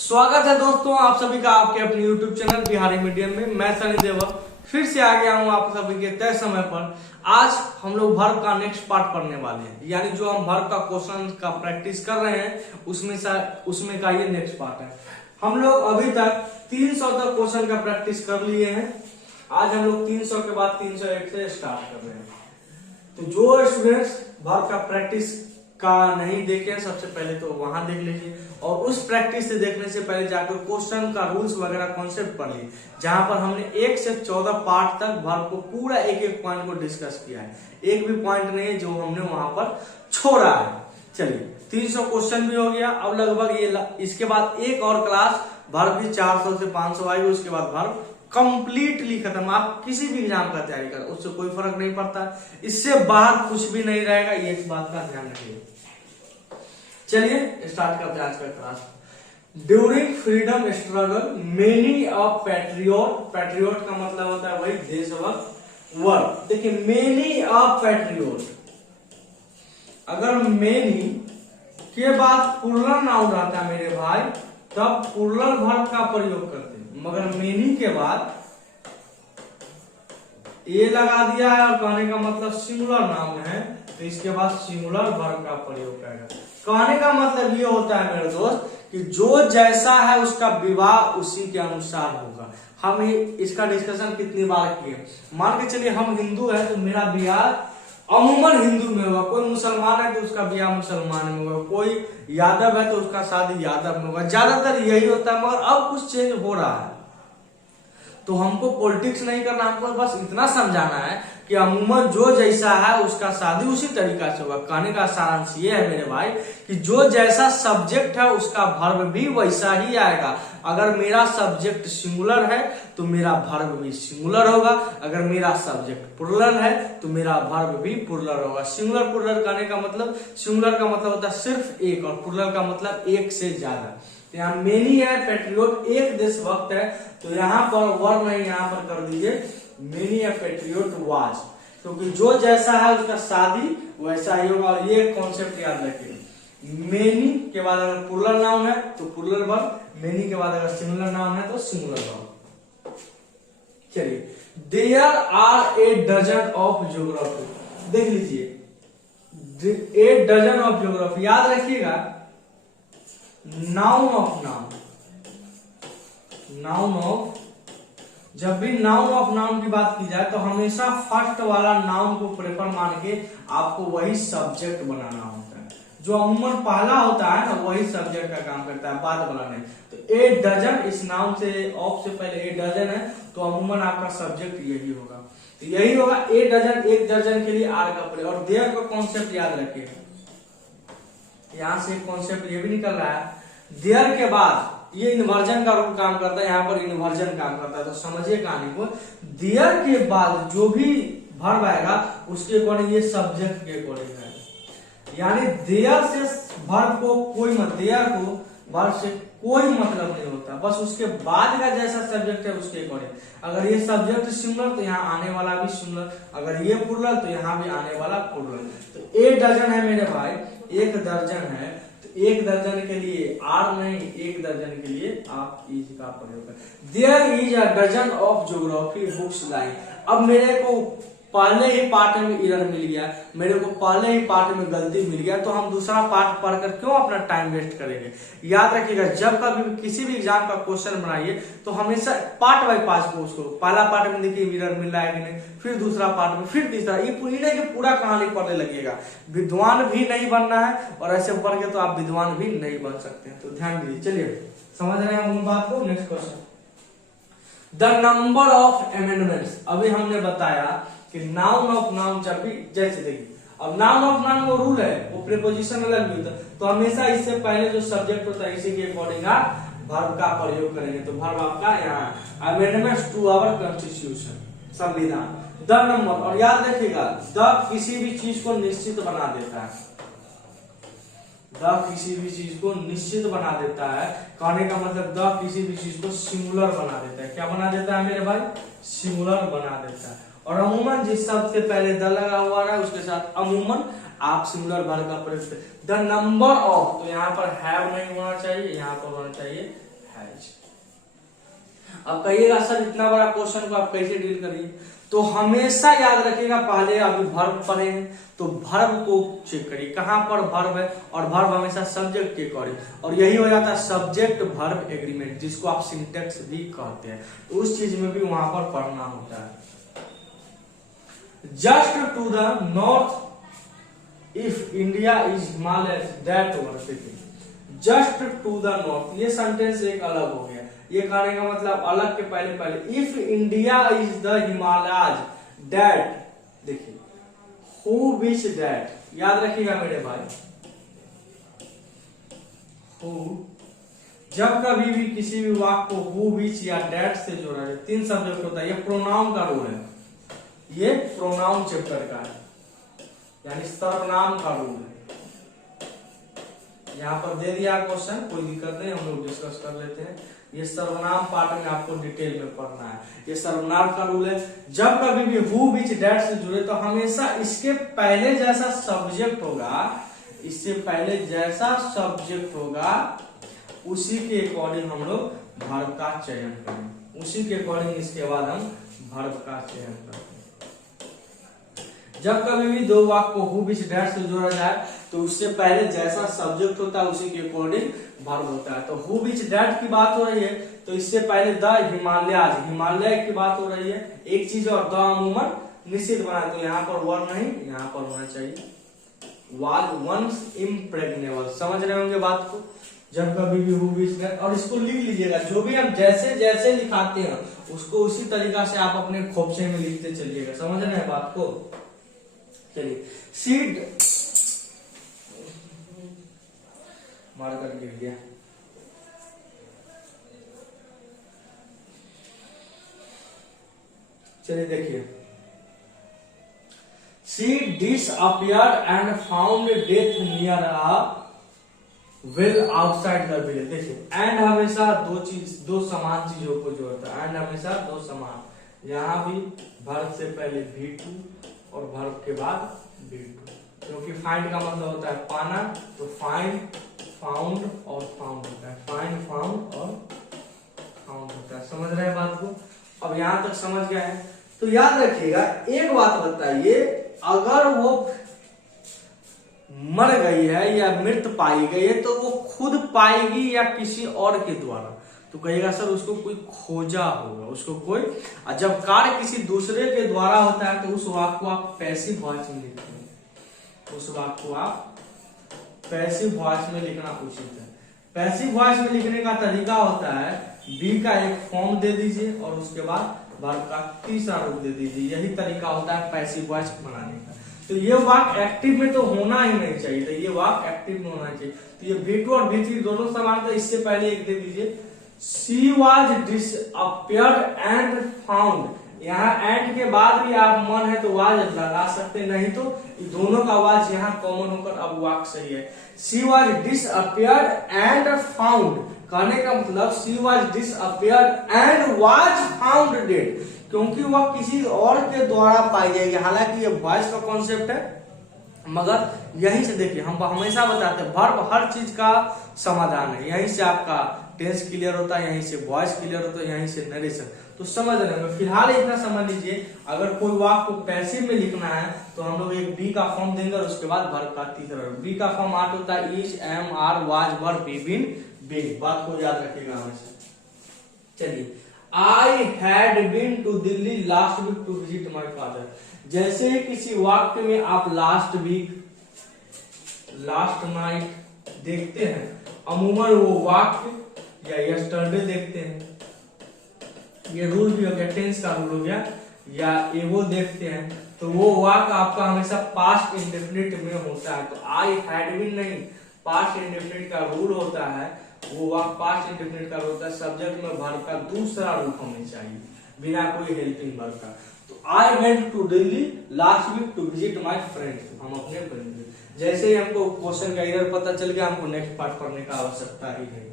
स्वागत है दोस्तों आप सभी का आपके अपने YouTube चैनल बिहारी मीडियम में। मैं सनी देवा फिर से आ गया हूं आप सभी के तय समय पर। आज हम लोग वर्ब का नेक्स्ट पार्ट पढ़ने वाले हैं, यानी जो हम वर्ब का क्वेश्चन का प्रैक्टिस कर रहे हैं उसमें का ये नेक्स्ट पार्ट है। हम लोग अभी तक 300 तक क्वेश्चन का प्रैक्टिस कर लिए हैं। आज हम लोग 300 के बाद 301 से स्टार्ट कर रहे हैं। तो जो स्टूडेंट्स वर्ब का प्रैक्टिस का नहीं देखे सबसे पहले तो वहां देख लीजिए, और उस प्रैक्टिस से देखने से पहले जाकर क्वेश्चन का रूल्स वगैरह कॉन्सेप्ट पढ़ लीजिए, जहां पर हमने 1 से 14 पार्ट तक वर्ब को पूरा एक एक पॉइंट को डिस्कस किया है। एक भी पॉइंट नहीं है जो हमने वहां पर छोड़ा है। चलिए 300 क्वेश्चन भी हो गया। अब लगभग ये इसके बाद एक और क्लास वर्ब की 400 से 500 आएगी, उसके बाद वर्ब कंप्लीटली खत्म। आप किसी भी एग्जाम का तैयारी करें उससे कोई फर्क नहीं पड़ता, इससे बाहर कुछ भी नहीं रहेगा, ये इस बात का ध्यान रखिए। चलिए स्टार्ट करते हैं आज का class. During freedom struggle many of patriot का मतलब होता है वही देशभक्त वर्ब। देखिए मेनी ऑफ पैट्रियोट, अगर मेनी के बाद प्लूरल नाउन रहता है मेरे भाई तब प्लूरल वर्ब का प्रयोग करते हैं, मगर मेनी के बाद ये लगा दिया है और कहने का मतलब सिंगुलर नाउन है तो इसके बाद सिंगुलर वर्ब का प्रयोग करेगा। कहने का मतलब ये होता है मेरे दोस्त कि जो जैसा है उसका विवाह उसी के अनुसार होगा। हम इसका डिस्कशन कितनी बार किए। मान के चलिए हम हिंदू है तो मेरा ब्याह अमूमन हिंदू में होगा, कोई मुसलमान है तो उसका ब्याह मुसलमान में होगा, कोई यादव है तो उसका शादी यादव में होगा। ज्यादातर यही होता है, मगर अब कुछ चेंज हो रहा है। तो हमको पॉलिटिक्स नहीं करना, हमको बस इतना समझाना है कि अमूमन जो जैसा है उसका शादी उसी तरीका से होगा। कहने का सारांश ये है मेरे भाई कि जो जैसा सब्जेक्ट है उसका वर्ब भी वैसा ही आएगा। अगर मेरा सब्जेक्ट सिंगुलर है तो मेरा वर्ब भी सिंगुलर होगा, अगर मेरा सब्जेक्ट प्लूरल है तो मेरा वर्ब भी प्लूरल होगा। सिंगुलर प्लूरल कहने का मतलब, सिंगुलर का मतलब होता है सिर्फ एक और प्लूरल का मतलब एक से ज्यादा। यहाँ मेनी है, पैट्रियोट एक देशभक्त है, तो यहाँ पर वर्ब नहीं, यहाँ पर कर दीजिए मेनी है पैट्रियोट वाज, क्योंकि जो जैसा है उसका शादी वैसा ही होगा। और ये कॉन्सेप्ट याद रखिए, मेनी के बाद अगर प्लूरल नाउन है तो प्लूरल वर्ब, मेनी के बाद अगर सिंगुलर नाउन है तो सिंगुलर वर्ब। चलिए there are a dozen of geography, देख लीजिए ए डजन ऑफ ज्योग्राफी, याद रखिएगा नाउन ऑफ नाउन ऑफ, जब भी नाउन ऑफ नाउन की बात की जाए तो हमेशा फर्स्ट वाला नाउन को प्रेफर मान के आपको वही सब्जेक्ट बनाना होता है। जो अमूमन पहला होता है ना वही सब्जेक्ट का काम करता है, बाद वाला नहीं। तो ए डजन, इस नाउन से ऑफ से पहले ए डजन है तो अमूमन आपका सब्जेक्ट यही होगा, तो यही होगा ए डजन। एक दर्जन के लिए आर का प्रयोग। और देयर का कॉन्सेप्ट याद रखिएगा, यहां से कॉन्सेप्ट ये भी निकल रहा है, देयर के बाद ये इन्वर्जन का रूप काम करता है, यहाँ पर इन्वर्जन काम करता है। तो समझिए कहानी को, देयर के बाद जो भी वर्ब आएगा उसके अकॉर्डिंग ये सब्जेक्ट के अकॉर्डिंग आएगा। यानी देयर से वर्ब को कोई मत, देयर को वर्ब से कोई मतलब नहीं होता, बस उसके बाद का जैसा सब्जेक्ट है उसके अकॉर्डिंग। अगर ये सब्जेक्ट सिंगुलर तो यहाँ आने वाला भी सिंगुलर, अगर ये प्लूरल तो यहाँ भी आने वाला प्लूरल। तो एक डजन है मेरे भाई, एक दर्जन है, तो एक दर्जन के लिए आर नहीं, एक दर्जन के लिए आप इज का प्रयोग करें। There is a dozen of geography books line. अब मेरे को पहले ही पार्ट में एरर मिल गया, मेरे को पहले ही पार्ट में गलती मिल गया, तो हम दूसरा पार्ट पढ़कर क्यों अपना टाइम वेस्ट करेंगे। याद रखिएगा जब कभी किसी भी एग्जाम का क्वेश्चन बनाइए तो हमेशा पार्ट बाय पार्ट को उसको, पहला पार्ट में देखिए एरर मिल रहा है कि नहीं, फिर दूसरा पार्ट में, फिर तीसरा, ये पूरा कहानी पढ़ने लगिएगा। विद्वान भी नहीं बनना है और ऐसे पढ़ के तो आप विद्वान भी नहीं बन सकते, तो ध्यान दीजिए। चलिए समझ रहे हैं बात को। Next question, the number of amendments. अभी हमने बताया कि नाउन ऑफ नाउन जब भी, जैसे देखिए अब नाउन ऑफ नाउन वो रूल है, वो प्रीपोजिशन अलग भी होता है, तो हमेशा इससे पहले जो सब्जेक्ट होता है इसी के अकॉर्डिंग आप वर्ब का प्रयोग करेंगे। तो वर्ब आपका यहाँ अमेंडमेंट्स टू आवर कॉन्स्टिट्यूशन, संविधान। द नंबर, और याद रखिएगा द किसी भी चीज को निश्चित बना देता है, द किसी भी चीज को निश्चित बना देता है। कहने का मतलब द किसी भी चीज को सिंगुलर बना देता है। क्या बना देता है मेरे भाई, सिंगुलर बना देता है। और अमूमन जिस शब्द से पहले द लगा हुआ है उसके साथ अमूमन आप सिंगुलर वर्ब का प्रयोग करें। द नंबर ऑफ, तो यहाँ पर हैव नहीं होना चाहिए, यहाँ पर होना चाहिए हैज। अब कहिएगा सर इतना बड़ा क्वेश्चन को आप कैसे डील करिए, तो हमेशा याद रखिएगा, पहले अभी वर्ब पढ़े हैं तो वर्ब को चेक करिए कहां पर वर्ब है, और वर्ब हमेशा सब्जेक्ट के अकॉर्डिंग, और यही हो जाता है सब्जेक्ट वर्ब एग्रीमेंट, जिसको आप सिंटेक्स भी कहते हैं, तो उस चीज में भी वहां पर पढ़ना होता है। Just to the north if India is Himalaya that worshipping, just to the north, ये सेंटेंस एक अलग हो गया, ये कहने का मतलब अलग के पहले पहले, if India is the Himalayas that, देखिए हु विच दैट, याद रखिएगा मेरे भाई, हु, जब कभी भी किसी भी वाक्य को हु विच या दैट से जोड़ा जाए, तीन सब्जेक्ट होता है, ये प्रोनाउन का रूल है, ये प्रोनाउन चैप्टर का है, यानी सर्वनाम का रूल है। यहाँ पर दे दिया क्वेश्चन, कोई दिक्कत नहीं, हम लोग डिस्कस कर लेते हैं। ये सर्वनाम पार्ट में आपको डिटेल में पढ़ना है, ये सर्वनाम का रूल है। जब कभी भी हु विच दैट से जुड़े तो हमेशा इसके पहले जैसा सब्जेक्ट होगा, इससे पहले जैसा सब्जेक्ट होगा उसी के अकॉर्डिंग हम लोग वर्ब का चयन करें, उसी के अकॉर्डिंग इसके बाद हम वर्ब का चयन करें। जब कभी भी दो वाक्य को हु विच दैट से जोड़ा जाए तो उससे पहले जैसा सब्जेक्ट होता है उसी के अकॉर्डिंग वर्ब होता है। तो हु विच दैट की बात हो रही है तो इससे पहले द हिमालयाज, हिमालय की बात हो रही है, एक चीज और द अमूमन निश्चित बना, तो यहाँ पर वन नहीं, यहाँ पर होना चाहिए वाज वंस इम्प्रेग्नेबल। समझ रहे होंगे बात को, जब कभी भी हु विच दैट, और इसको लिख लीजिएगा, जो भी हम जैसे जैसे लिखाते हैं उसको उसी तरीका से आप अपने खोपचे में लिखते चलिएगा। समझ रहे हैं बात को। चलिए सीड मारकर लिख दिया। चलिए देखिए, she disappeared and found death near a well outside the village. देखिए एंड हमेशा दो समान चीजों को जोड़ता है, एंड हमेशा दो समान, यहां भी वर्ब से पहले V2 और वर्ब के बाद V2, क्योंकि फाइंड का मतलब होता है पाना, तो फाइंड, फाउंड और फाउंड होता है, फाइंड, फाउंड और फाउंड होता है। समझ रहे हैं बात को। अब यहां तक समझ गए हैं तो याद रखिएगा, एक बात बताइए, अगर वो मर गई है या मृत पाई गई है तो वो खुद पाएगी या किसी और के द्वारा, तो कहिएगा सर उसको कोई खोजा होगा, उसको कोई, जब कार्य किसी दूसरे के द्वारा होता है तो उस वाक्य को आप पैसिव वॉइस में लिखते हैं, उस वाक्य को आप पैसिव वॉइस में लिखना उचित है। पैसिव वॉइस में लिखने का तरीका होता है बी का एक फॉर्म दे दीजिए और उसके बाद वर्ब का तीसरा रूप दे दीजिए, यही तरीका होता है पैसिव वॉइस बनाने का। तो ये वाक्य एक्टिव में तो होना ही नहीं चाहिए, तो ये वाक्य एक्टिव में होना चाहिए। तो ये V2 और V3 दोनों समान था, इससे पहले एक दे दीजिए, she was disappeared and found, यहाँ एंड के बाद भी आप मन है तो वाज लगा सकते, नहीं तो दोनों का वाज यहाँ कॉमन होकर अब वाक्य सही है। She was disappeared and found, कहने का मतलब she was disappeared and was found dead, क्योंकि वह किसी और के द्वारा पाई जाएगी। हालांकि ये वॉइस का कॉन्सेप्ट है, मगर यहीं से देखिए, हम हमेशा बताते हैं वर्ब हर चीज का समाधान है, यहीं से आपका टेंस क्लियर होता है, यहीं से वॉइस क्लियर होता है, यहीं से नरेशन, तो समझ रहे हैं। फिलहाल इतना समझ लीजिए, अगर कोई वाक्य को पैसिव में लिखना है तो हम लोग एक बी का फॉर्म देंगे और उसके बाद वर्ब का तीसरा। बी का फॉर्म आर्ट होता है is, am, are, was, were, be, being, been, बात को याद रखिएगा हमेशा। चलिए, I had been to Delhi last week to visit my father, जैसे किसी वाक्य में आप लास्ट वीक, लास्ट नाइट देखते हैं, अमूमन वो वाक्य या यस्टरडे देखते हैं, ये रूल भी हो गया, टेंस का रूल हो गया, या एवो देखते हैं, तो वो वाक्य आपका हमेशा पास्ट इंडेफिनिट में होता है। तो आई हैड बीन नहीं, पास्ट इंडेफिनिट का रूल होता है, वो वाक्य पास्ट इंडेफिनिट का रूल होता है, सब्जेक्ट में वर्ब का दूसरा रूप होना चाहिए बिना कोई हेल्पिंग वर्ब का। तो I went to Delhi last week to visit my friends, हम अपने फ्रेंड, जैसे ही हमको क्वेश्चन का इधर पता चल गया, हमको नेक्स्ट पार्ट पढ़ने का आवश्यकता ही नहीं।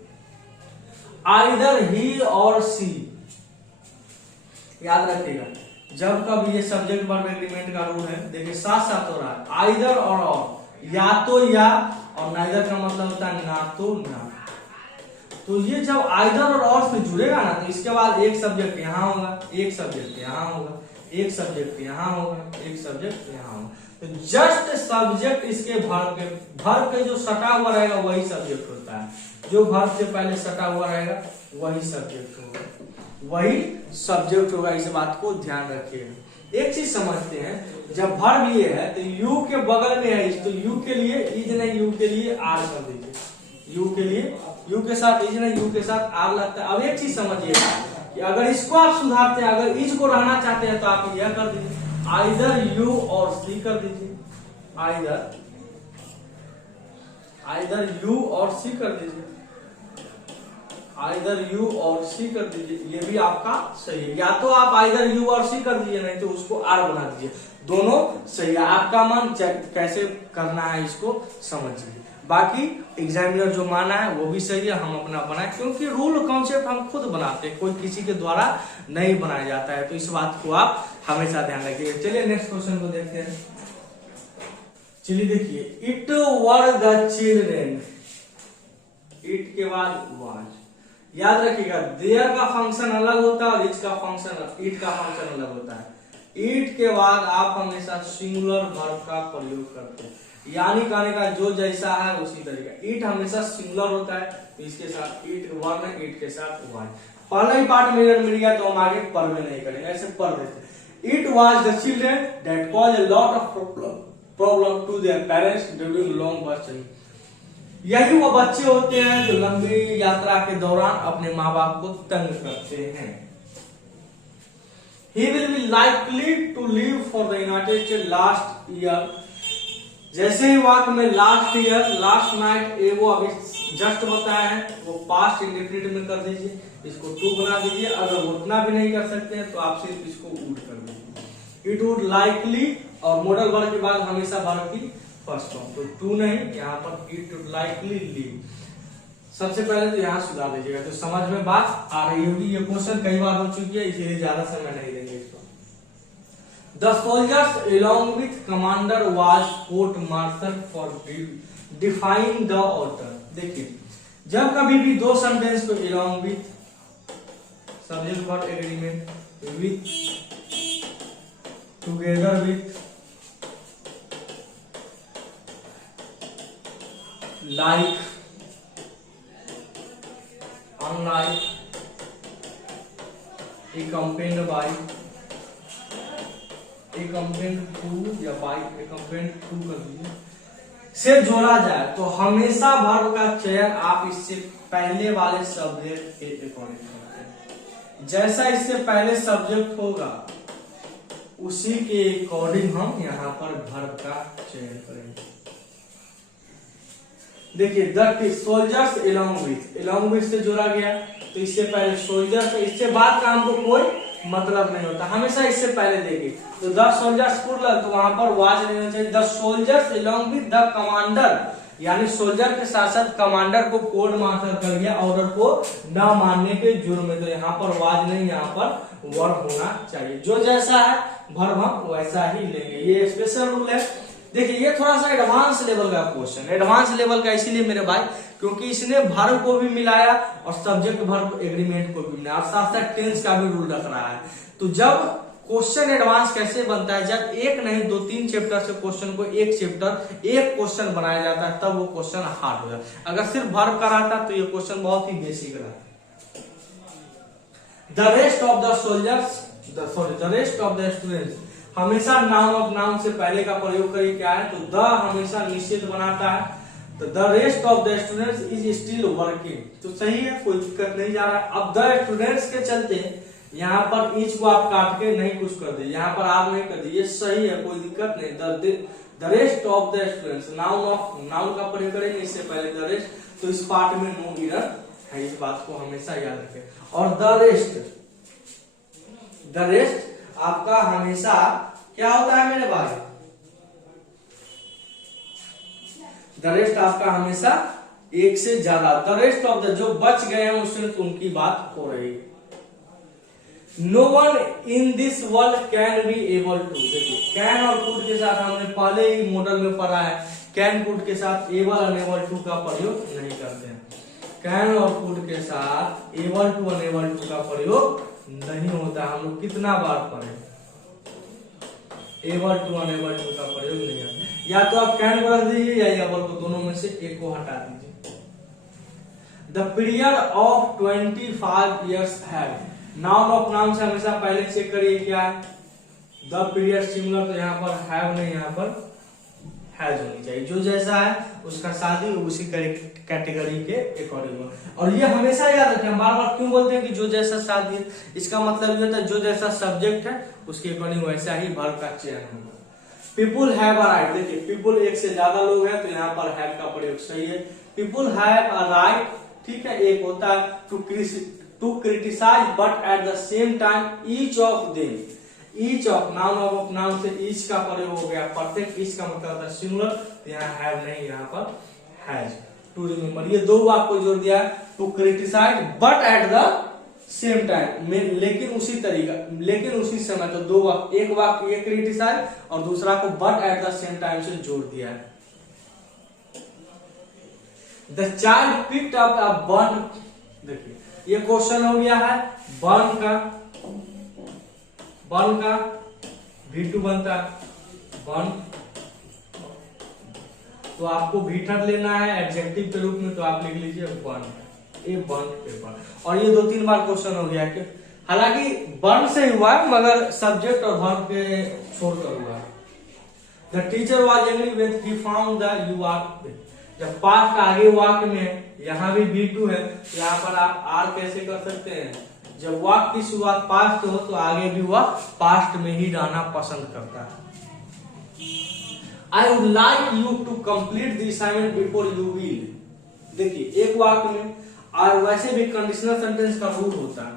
आइदर ही और सी, याद रखिएगा, जब कब ये सब्जेक्ट वर्ब एग्रीमेंट का रूल है, देखिए साथ साथ हो रहा है, आइदर और, या तो या, और नाइदर का मतलब होता है ना तो ना। तो ये जब आइदर और से जुड़ेगा ना, तो इसके बाद एक सब्जेक्ट यहाँ होगा, एक सब्जेक्ट यहाँ होगा, एक सब्जेक्ट यहाँ होगा, एक सब्जेक्ट यहाँ होगा। तो जस्ट सब्जेक्ट इसके वर्ब के जो सटा हुआ रहेगा वही सब्जेक्ट होता है, जो वर्ब से पहले सटा हुआ रहेगा वही सब्जेक्ट होगा, वही सब्जेक्ट होगा। इस बात को ध्यान रखिएगा। एक चीज समझते हैं, जब वर्ब ये है तो यू के बगल में है, तो यू के लिए इज नहीं, यू के लिए आर कर दीजिए, यू के लिए यू के साथ इज नहीं, यू के साथ आर लगता है। अब एक चीज समझिएगा कि अगर इसको आप सुधारते हैं, अगर इज को रहना चाहते हैं तो आप यह कर दीजिए, आइदर यू और सी कर दीजिए, आइदर यू और सी कर दीजिए, आइदर यू और सी कर दीजिए, ये भी आपका सही है। या तो आप आइदर यू और सी कर दीजिए, नहीं तो उसको आर बना दीजिए, दोनों सही है। आपका मन कैसे करना है इसको समझिए। बाकी एग्जामिनर जो माना है वो भी सही है, हम अपना बनाए, क्योंकि रूल कॉन्सेप्ट हम खुद बनाते हैं, कोई किसी के द्वारा नहीं बनाया जाता है। तो इस बात को आप हमेशा ध्यान रखिए। चलिए नेक्स्ट क्वेश्चन को देखते हैं। चलिए देखिए, it were the children, it के बाद वाज, याद रखिएगा देयर का फंक्शन अलग होता है और इट का फंक्शन अलग होता है। इट के बाद आप हमेशा सिंगुलर वर्ब का प्रयोग करते हैं, यानी कहने का जो जैसा है उसी तरीका। इट हमेशा सिंगुलर होता है, तो इसके साथ इट वन, इट के साथ वाज। पहला ही पार्ट मिल गया तो हम आगे पढ़ में नहीं करेंगे, ऐसे पढ़ देते। It was the children that cause a lot of problem to their parents during long bus. यही वो बच्चे होते हैं जो लंबी यात्रा के दौरान अपने माँ बाप को तंग करते हैं। He will be likely to leave for the United States last year। जैसे ही वाक्य में लास्ट ईयर, लास्ट नाइट, ये वो अभी जस्ट बताया है, वो पास्ट इंडेफिनिट में कर दीजिए, इसको टू बना दीजिए। अगर वो उतना भी नहीं कर सकते हैं तो आप सिर्फ इसको वुड कर दीजिए। इट वुड लाइकली, और मॉडल वर्ब के बाद हमेशा वर्ब की फर्स्ट फॉर्म, तो टू नहीं, यहाँ पर इट वुड लाइकली लीव। सबसे पहले तो यहाँ सुधार लीजिएगा, तो समझ में बात आ रही होगी। ये क्वेश्चन कई बार हो चुकी है, इसलिए ज्यादा समय नहीं देंगे इसको। The soldiers along with commander was court-martialed for defying the order। देखिए, जब कभी भी दो सेंटेंस को along with, subject verb agreement, with, together with, like, unlike, accompanied by, accompanied to या by accompanied to कर दीजिए, से जोड़ा जाए तो हमेशा वर्ब का चयन आप इससे पहले वाले सब्जेक्ट के अकॉर्डिंग करते हैं। जैसा इससे पहले सब्जेक्ट होगा उसी के अकॉर्डिंग हम यहाँ पर वर्ब का चयन करेंगे। देखिए, द सोल्जर्स along with से जोड़ा गया, तो इससे पहले सोल्जर्स, इससे बाद का हमको कोई मतलब नहीं होता, हमेशा इससे पहले देंगे। तो द सोल्जर्स प्लूरल, तो वहां पर वाज नहीं होना चाहिए। The soldiers along with the commander, यानी सोल्जर के साथ साथ कमांडर को कोर्ट मार्शल कर गया ऑर्डर को न मानने के जुर्म में, तो यहाँ पर वाज नहीं, यहाँ पर वर्ब होना चाहिए। जो जैसा है वर्ब हम वैसा ही लेंगे, ये स्पेशल रूल है। देखिए, ये थोड़ा सा एडवांस लेवल का क्वेश्चन, एडवांस लेवल का इसीलिए मेरे भाई क्योंकि इसने वर्ब को भी मिलाया और सब्जेक्ट वर्ब एग्रीमेंट को भी मिलाया, और साथ साथ टेंस का भी रूल रख रहा है। तो जब क्वेश्चन एडवांस कैसे बनता है, जब एक नहीं 2-3 चैप्टर से क्वेश्चन को एक चैप्टर एक क्वेश्चन बनाया जाता है, तब वो क्वेश्चन हार्ड हो जाता है। अगर सिर्फ वर्ब का रहता तो ये क्वेश्चन बहुत ही बेसिक रहता। The rest of the soldiers, the rest of the students, हमेशा नाउन ऑफ नाउन से पहले का प्रयोग करिए, क्या है तो द हमेशा निश्चित बनाता है। तो the rest of the students is still working, तो सही है, कोई दिक्कत नहीं जा रहा है। अब द स्टूडेंट्स के चलते यहाँ पर इच को आप काट के नहीं कुछ कर दीजिए, यहाँ पर आप नहीं कर दीजिए, सही है, कोई दिक्कत नहीं। The rest of the students, noun का प्रयोग करेंगे इससे पहले द रेस्ट, तो इस पार्ट में नो एरर है, इस बात को हमेशा याद रखें। और द रेस्ट आपका हमेशा क्या होता है मेरे भाई, द रेस्ट आपका हमेशा एक से ज्यादा, द रेस्ट ऑफ द, जो बच गए हैं उससे उनकी बात हो रही है। No one in this world can be able to, देखिए कैन और कुड के साथ हमने पहले ही मॉडल में पढ़ा है, कैन कुड के साथ एबल और एबल टू का प्रयोग नहीं करते हैं। कैन और कुड के साथ एबल टू अनेबल टू का प्रयोग नहीं होता। हम लोग कितना बार पढ़े, एबल टू अनेबल टू का प्रयोग नहीं है। या तो आप कैन को रख दीजिए या एबल को, दोनों में से एक को हटा दीजिए। द पीरियड ऑफ 25 years है, नाउन ऑफ नाउन से हमेशा पहले चेक करिए क्या है। द पीरियड सिंगुलर, तो यहाँ पर हैव नहीं, यहाँ पर हैज होनी चाहिए। जो जैसा है उसका शादी उसी कैटेगरी के अकॉर्डिंग। और ये हमेशा याद रखें, हम बार बार क्यों बोलते हैं कि जो जैसा शादी है, इसका मतलब ये होता है जो जैसा सब्जेक्ट है उसके अकॉर्डिंग वैसा ही वर्ब का चयन होगा। पीपुल हैव अ राइट, देखिए पीपुल एक से ज्यादा लोग हैं तो यहाँ पर हैव का प्रयोग सही है। पीपुल हैव अ राइट, ठीक है, एक होता है to criticize but at the same time each of them. Each of noun of noun से ईच का प्रयोग हो गया परफेक्ट, ईच का मतलब होता है सिंगुलर, तो यहाँ हैव नहीं, यहाँ पर हैज। टू रिमेम्बर, ये दो वाक्य को जोड़ दिया, to criticize but at the same time, लेकिन उसी तरीका, लेकिन उसी समय, तो दो वाक्य, एक वाक्य ये क्रिटिसाइज और दूसरा को but at the same time से जोड़ दिया है। The child picked up a burn, देखिए ये क्वेश्चन हो गया है बर्न का, बर्न का V2 बनता है बर्न, तो आपको भीतर लेना है एडजेक्टिव के रूप में, तो आप लिख लीजिए बर्न, ए बर्न पेपर। और ये 2-3 बार क्वेश्चन हो गया कि हालांकि बर्न से हुआ है मगर सब्जेक्ट और वर्ब के छोड़कर हुआ है। The teacher was angry when he found the you are, जब पास्ट आगे वाक्य में यहाँ भी V2 है, तो यहाँ पर आप आर कैसे कर सकते हैं, जब वाक्य की शुरुआत पास्ट हो तो आगे भी वह पास्ट में ही रहना पसंद करता है। I would like you to complete the assignment before you will, देखिए एक वाक्य में, और वैसे भी कंडीशनल सेंटेंस का रूल होता है,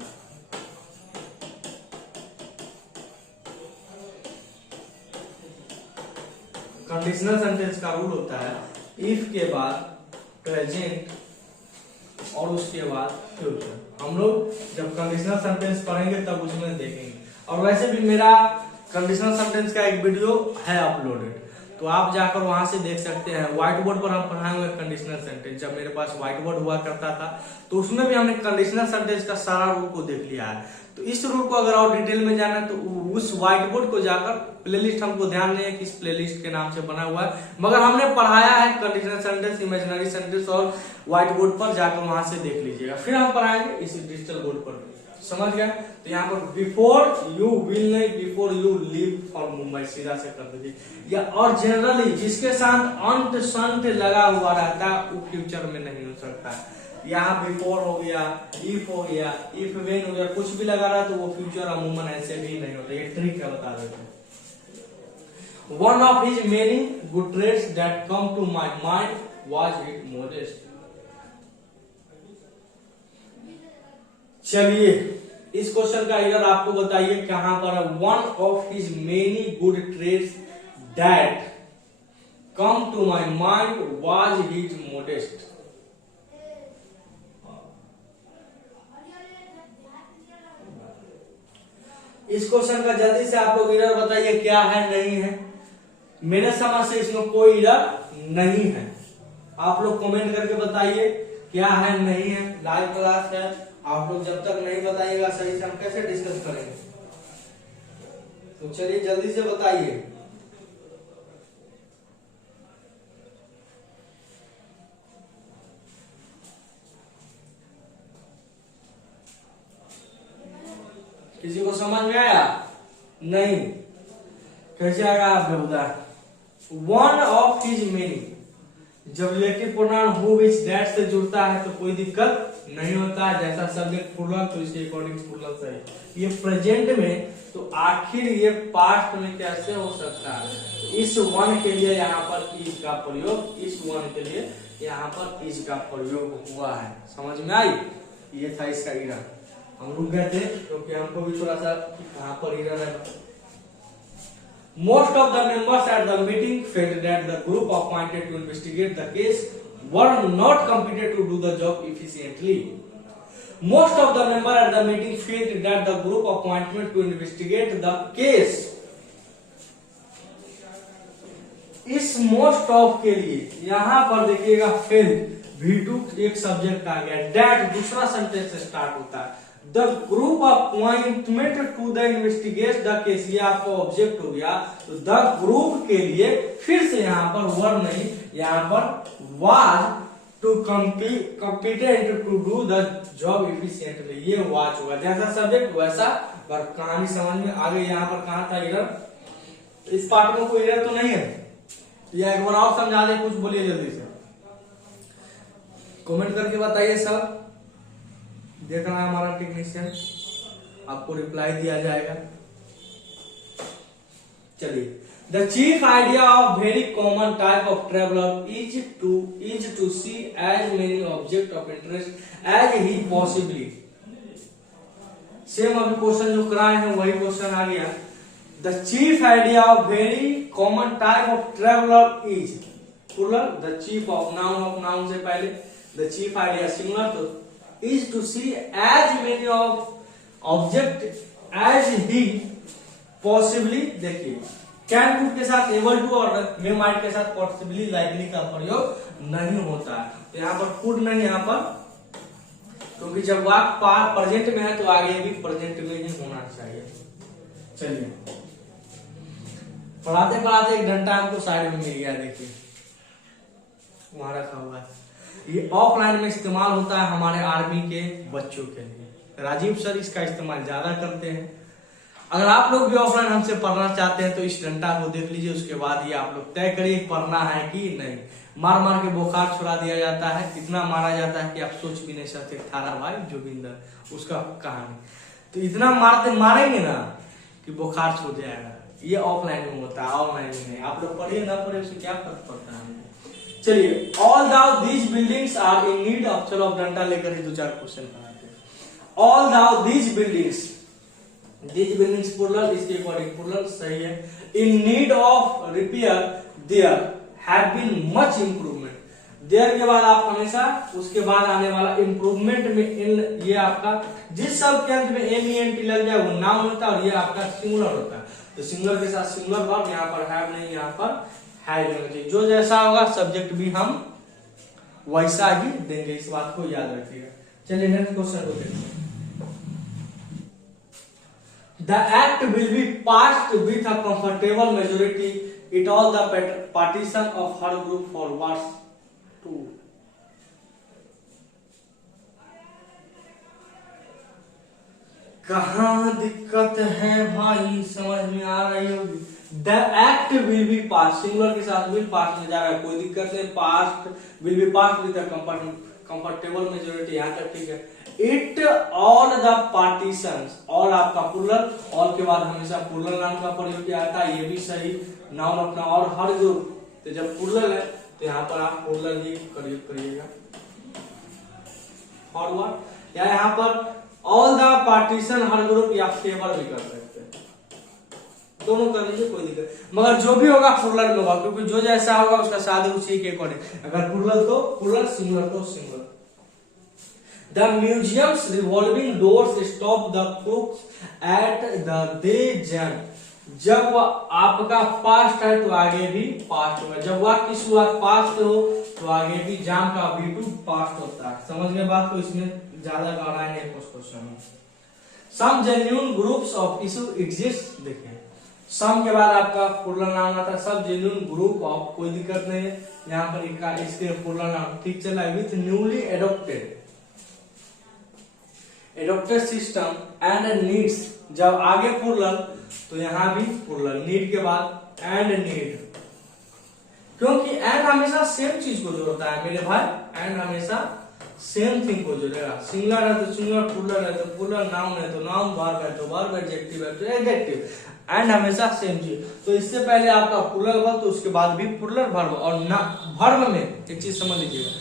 कंडीशनल सेंटेंस का रूल होता है इफ के बाद प्रेजेंट और उसके बाद फ्यूचर। हम लोग जब कंडीशनल सेंटेंस पढ़ेंगे तब उसमें देखेंगे। और वैसे भी मेरा कंडीशनल सेंटेंस का एक वीडियो है अपलोडेड, तो आप जाकर वहां से देख सकते हैं। व्हाइट बोर्ड पर हम पढ़ाए हुए कंडीशनल सेंटेंस, जब मेरे पास व्हाइट बोर्ड हुआ करता था तो उसमें भी हमने कंडीशनल सेंटेंस का सारा रूल को देख लिया है। तो इस रूल को अगर और डिटेल में जाना है तो उस व्हाइट बोर्ड को जाकर, प्लेलिस्ट हमको ध्यान नहीं है किस प्लेलिस्ट के नाम से बना हुआ है, मगर हमने पढ़ाया है कंडीशनल सेंटेंस, इमेजिनरी सेंटेंस, और व्हाइट बोर्ड पर जाकर वहां से देख लीजिएगा। फिर हम पढ़ाएंगे इस डिजिटल बोर्ड पर, समझ गया। तो यहाँ पर बिफोर यू विल नहीं, before you leave for Mumbai सीधा से कर दीजिए। या और जनरली जिसके साथ अंत संत लगा हुआ रहता है वो फ्यूचर में नहीं हो सकता। यहाँ बिफोर हो गया, इफ हो गया, इफ वेन हो गया, कुछ भी लगा रहा तो वो फ्यूचर अमूमन ऐसे भी नहीं होता। ये ट्रिक है, बता देते हैं। One of his many good traits that come to my mind was his modesty. चलिए इस क्वेश्चन का आंसर आपको बताइए कहां पर है। One of his many good traits that come to my mind was his modest. इस क्वेश्चन का जल्दी से आप लोग एरर बताइए क्या है नहीं है। मेरे समझ से इसमें कोई एरर नहीं है, आप लोग कमेंट करके बताइए क्या है नहीं है। लाइव क्लास है, आप लोग जब तक नहीं बताइएगा सही से हम कैसे डिस्कस करेंगे। तो चलिए जल्दी से बताइए। किसी को समझ में आया नहीं? कैसे आएगा आप बेहुदा। वन ऑफ हिज मेनी, जब relative pronoun who which that से जुड़ता है तो कोई दिक्कत नहीं होता है। जैसा सब्जेक्ट प्लूरल तो इसके अकॉर्डिंग प्लूरल सही। ये प्रेजेंट में तो आखिर ये पास्ट में कैसे हो सकता है। इस वन के लिए यहाँ पर इज का प्रयोग, इस वन के लिए यहाँ पर इज का प्रयोग हुआ है। समझ में आई? ये था इसका इरर। हम रुक गए थे क्योंकि हमको भी थोड़ा सा यहाँ पर इरर है। Most of the members at the meeting felt that the group appointed to investigate the case were not competent to do the job efficiently. Most of the members at the meeting felt that the group appointed to investigate the case. इस most of के लिए यहाँ पर देखिएगा felt, V2 एक subject आ गया, date दूसरा sentence से स्टार्ट होता है, the group appointment to the investigate the case, ये आपका ऑब्जेक्ट हो गया। तो द ग्रुप के लिए फिर से यहाँ पर वर्ब नहीं, यहाँ पर was too competent to do the job efficiently, ये वाच होगा, जैसा सब्जेक्ट वैसा वर्ब। कहानी समझ में आ गई। यहाँ पर कहा था एरर, इस पार्ट में कोई एरर तो नहीं है, या एक बार और समझा दे, कुछ बोलिए जल्दी से, कमेंट करके बताइए सब। देख रहा है हमारा टेक्नीशियन, आपको रिप्लाई दिया जाएगा। चलिए, the chief idea of very common type of traveller is to see as many object of interest as he possibly. Same अभी क्वेश्चन जो कराए हैं वही क्वेश्चन आ गया। The chief idea of very common type of traveller is plural, the chief of noun से पहले the chief idea singular, तो is to see as many of object as he possibly. देखिए कैन कुड के साथ able to और may might के साथ possibly likely का प्रयोग नहीं होता है। तो यहाँ पर कुड नहीं, यहाँ पर क्योंकि जब वाक्य प्रेजेंट में है तो आगे भी प्रेजेंट में ही होना चाहिए। चलिए, पढ़ाते पढ़ाते एक घंटा हमको साइड में मिल गया, देखिए वहां रखा हुआ है। ये ऑफलाइन में इस्तेमाल होता है हमारे आर्मी के बच्चों के लिए, राजीव सर इसका इस्तेमाल ज्यादा करते हैं। अगर आप लोग भी ऑफलाइन हमसे पढ़ना चाहते हैं तो इस डंडा को देख लीजिए, उसके बाद ये आप लोग तय करिए पढ़ना है कि नहीं। मार मार के बुखार छुड़ा दिया जाता है, इतना मारा जाता है कि आप सोच भी नहीं सकते। थारा भाई जोगिंदर उसका कहानी, तो इतना मारेंगे ना कि बुखार छूट जाएगा। ये ऑफलाइन में होता है, ऑनलाइन में नहीं। आप लोग पढ़िए ना पढ़िए उससे क्या फर्क पड़ता है। चलिए, although these buildings are in need of, चलो अब डंडा लेकर ही दो चार क्वेश्चन बनाते हैं। Although these buildings plural, इसके अकॉर्डिंग प्लूरल सही है। In need of repair there have been much improvement, there के बाद आप हमेशा उसके बाद आने वाला इंप्रूवमेंट में इन, ये आपका जिस शब्द के अंत में एन लग जाए वो नाउन होता है और ये आपका सिंगुलर होता है। तो सिंगुलर के साथ सिंगुलर वर्ब, यहाँ पर हैव नहीं, यहाँ पर है होना चाहिए। जो जैसा होगा सब्जेक्ट भी हम वैसा ही देंगे, इस बात को याद रखिएगा। चलिए नेक्स्ट क्वेश्चन को देखते हैं। The act will be passed with a comfortable majority. It all the partition of her group forwards to. कहाँ दिक्कत है भाई, समझ में आ रही होगी। The act will be passed, singular के साथ will पास में जा रहा है, कोई दिक्कत नहीं। Past will be passed with a comfortable majority, यहाँ तक ठीक है। It all the partitions, all आपका प्लूरल, all के बाद हमेशा प्लूरल नाउन का प्रयोग किया जाता है, ये भी सही नाउन अपना। और हर ग्रुप, तो जब प्लूरल है तो यहाँ पर आप प्लूरल ही प्रयोग करिएगा। फॉरवर्ड या यहाँ पर all the partition her group या फेवर भी कर सकते हैं, दोनों कर लीजिए, कोई दिक्कत। मगर जो भी होगा प्लूरल में होगा, क्योंकि जो जैसा होगा उसका सादे उसी के अकॉर्डिंग। अगर प्लूरल तो प्लूरल, सिंगुलर तो singular. The museum's revolving doors stop the crooks at the they jump. जब वह आपका पास्ट है तो आगे भी पास्ट होगा, जब वह की शुरुआत पास्ट हो तो आगे भी जाम का V2 पास्ट होता है। समझ गए बात को, इसमें ज्यादा गहराई नहीं क्वेश्चन में। Some genuine groups of issue exist, देखिए सम के बाद आपका प्लूरल नाउन आता है, सब जेन्युइन ग्रुप ऑफ, कोई दिक्कत नहीं है। यहाँ पर इसके प्लूरल नाउन ठीक चला है। With newly adopted system and needs, जब आगे प्लूरल तो यहाँ भी प्लूरल, नीड के बाद एंड नीड, क्योंकि एंड हमेशा सेम चीज को जोड़ता है मेरे भाई, एंड हमेशा सेम थिंग को जोड़ेगा। सिंगुलर है तो सिंगुलर, प्लूरल है तो प्लूरल, नाउन है तो नाउन, वर्ब है तो वर्ब, एडजेक्टिव है तो एडजेक्टिव, एंड हमेशा सेम चीज। तो इससे पहले आपका प्लूरल वर्ब तो उसके बाद भी प्लूरल वर्ब। और वर्ब में एक चीज समझ लीजिएगा,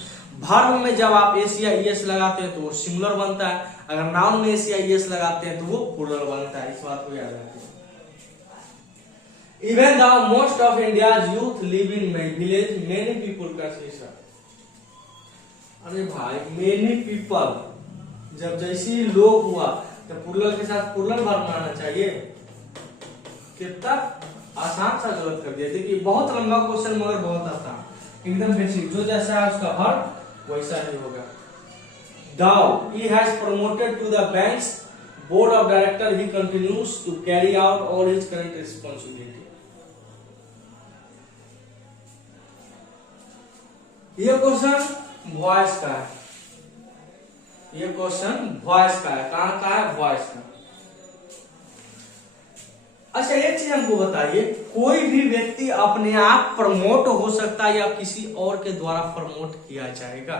वर्ब में जब आप एस या ईएस लगाते हैं तो वो सिंगुलर बनता है, अगर नाउन में एस या ईएस लगाते हैं तो वो प्लूरल बनता है, इस बात को याद रखिए। Even though most of India's youth live in village, many people consider, अरे भाई many people, जब जैसी लोग हुआ तो प्लूरल के साथ प्लूरल वर्ब आना चाहिए। कितना आसान सा गलत कर दिया। देखिए बहुत लंबा क्वेश्चन मगर बहुत आसान, एकदम बेसिक, जो जैसा है उसका वर्ब वैसा ही होगा। Now he has promoted to the bank's board of director. He continues to carry out all his current responsibility. ये क्वेश्चन वॉइस का है, ये क्वेश्चन वॉइस का है। कहाँ का है? वॉइस का। अच्छा एक चीज हमको बताइए, कोई भी व्यक्ति अपने आप प्रमोट हो सकता है या किसी और के द्वारा प्रमोट किया जाएगा?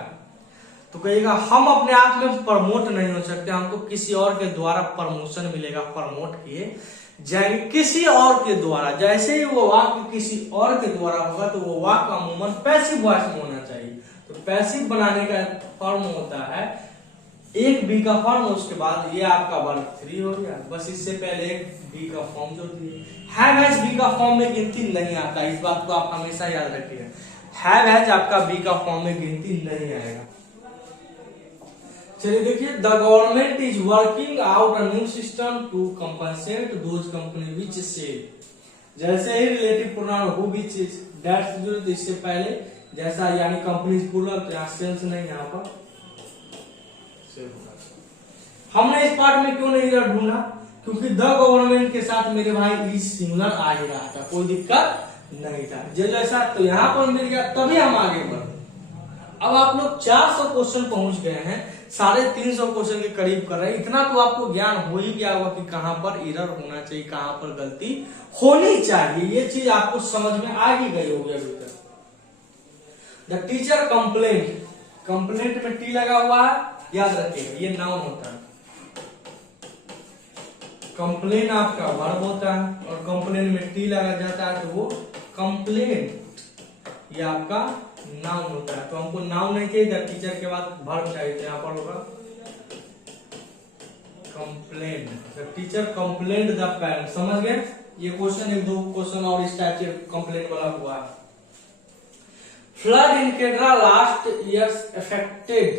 तो कहिएगा हम अपने आप में प्रमोट नहीं हो सकते, हमको किसी और के द्वारा प्रमोशन मिलेगा, प्रमोट किए जाएंगे किसी और के द्वारा। जैसे ही वो वाक्य किसी और के द्वारा होगा तो वो वाक्य अमूमन पैसिव वॉइस में होना चाहिए। तो पैसिव बनाने का फॉर्म होता है एक बी का फॉर्म, उसके बाद ये आपका वर्ग 3 हो गया, बस इससे पहले एक बी का फॉर्म जोड़ दिए। हैव हैज बी का फॉर्म में गिनती नहीं आता, इस बात को आप हमेशा याद रखिएगा। हैव हैज आपका बी का फॉर्म में गिनती नहीं आएगा। चलिए देखिए, the government is working out a new system to compensate those company which sell. जैसे ही relative pronoun who which is that से जुड़े, तो इससे पहले जैसा यानी कंपनीज प्लूरल, तो यहाँ सेल्स नहीं, यहाँ पर हमने इस पार्ट में क्यों नहीं ढूंढा? क्योंकि द गवर्नमेंट के साथ मेरे भाई इज सिमिलर आ ही रहा था, कोई दिक्कत नहीं था। जैसा तो यहाँ पर मिल गया, तभी हम आगे बढ़े। अब आप लोग 400 क्वेश्चन पहुंच गए हैं, 350 क्वेश्चन के करीब कर रहे हैं। इतना तो आपको ज्ञान हो ही गया होगा कि कहां पर एरर होना चाहिए, कहां पर गलती होनी चाहिए। ये चीज आपको समझ में आ ही गई होगी अभी तक। द टीचर कंप्लेंट, कंप्लेंट में टी लगा हुआ है, याद रखिएगा ये नाउन होता है। कंप्लेन आपका वर्ब होता है और कंप्लेन में टी लगा जाता है तो वो कंप्लेंट, ये आपका नाउन होता है। तो हमको नाउन नहीं चाहिए, द टीचर के बाद वर्ब चाहिए, तो यहाँ पर होगा complain. The teacher complaint the parent. समझ गए? ये क्वेश्चन, एक दो क्वेश्चन और इस टाइप से कंप्लेंट वाला हुआ है। Flood in Kerala last years affected,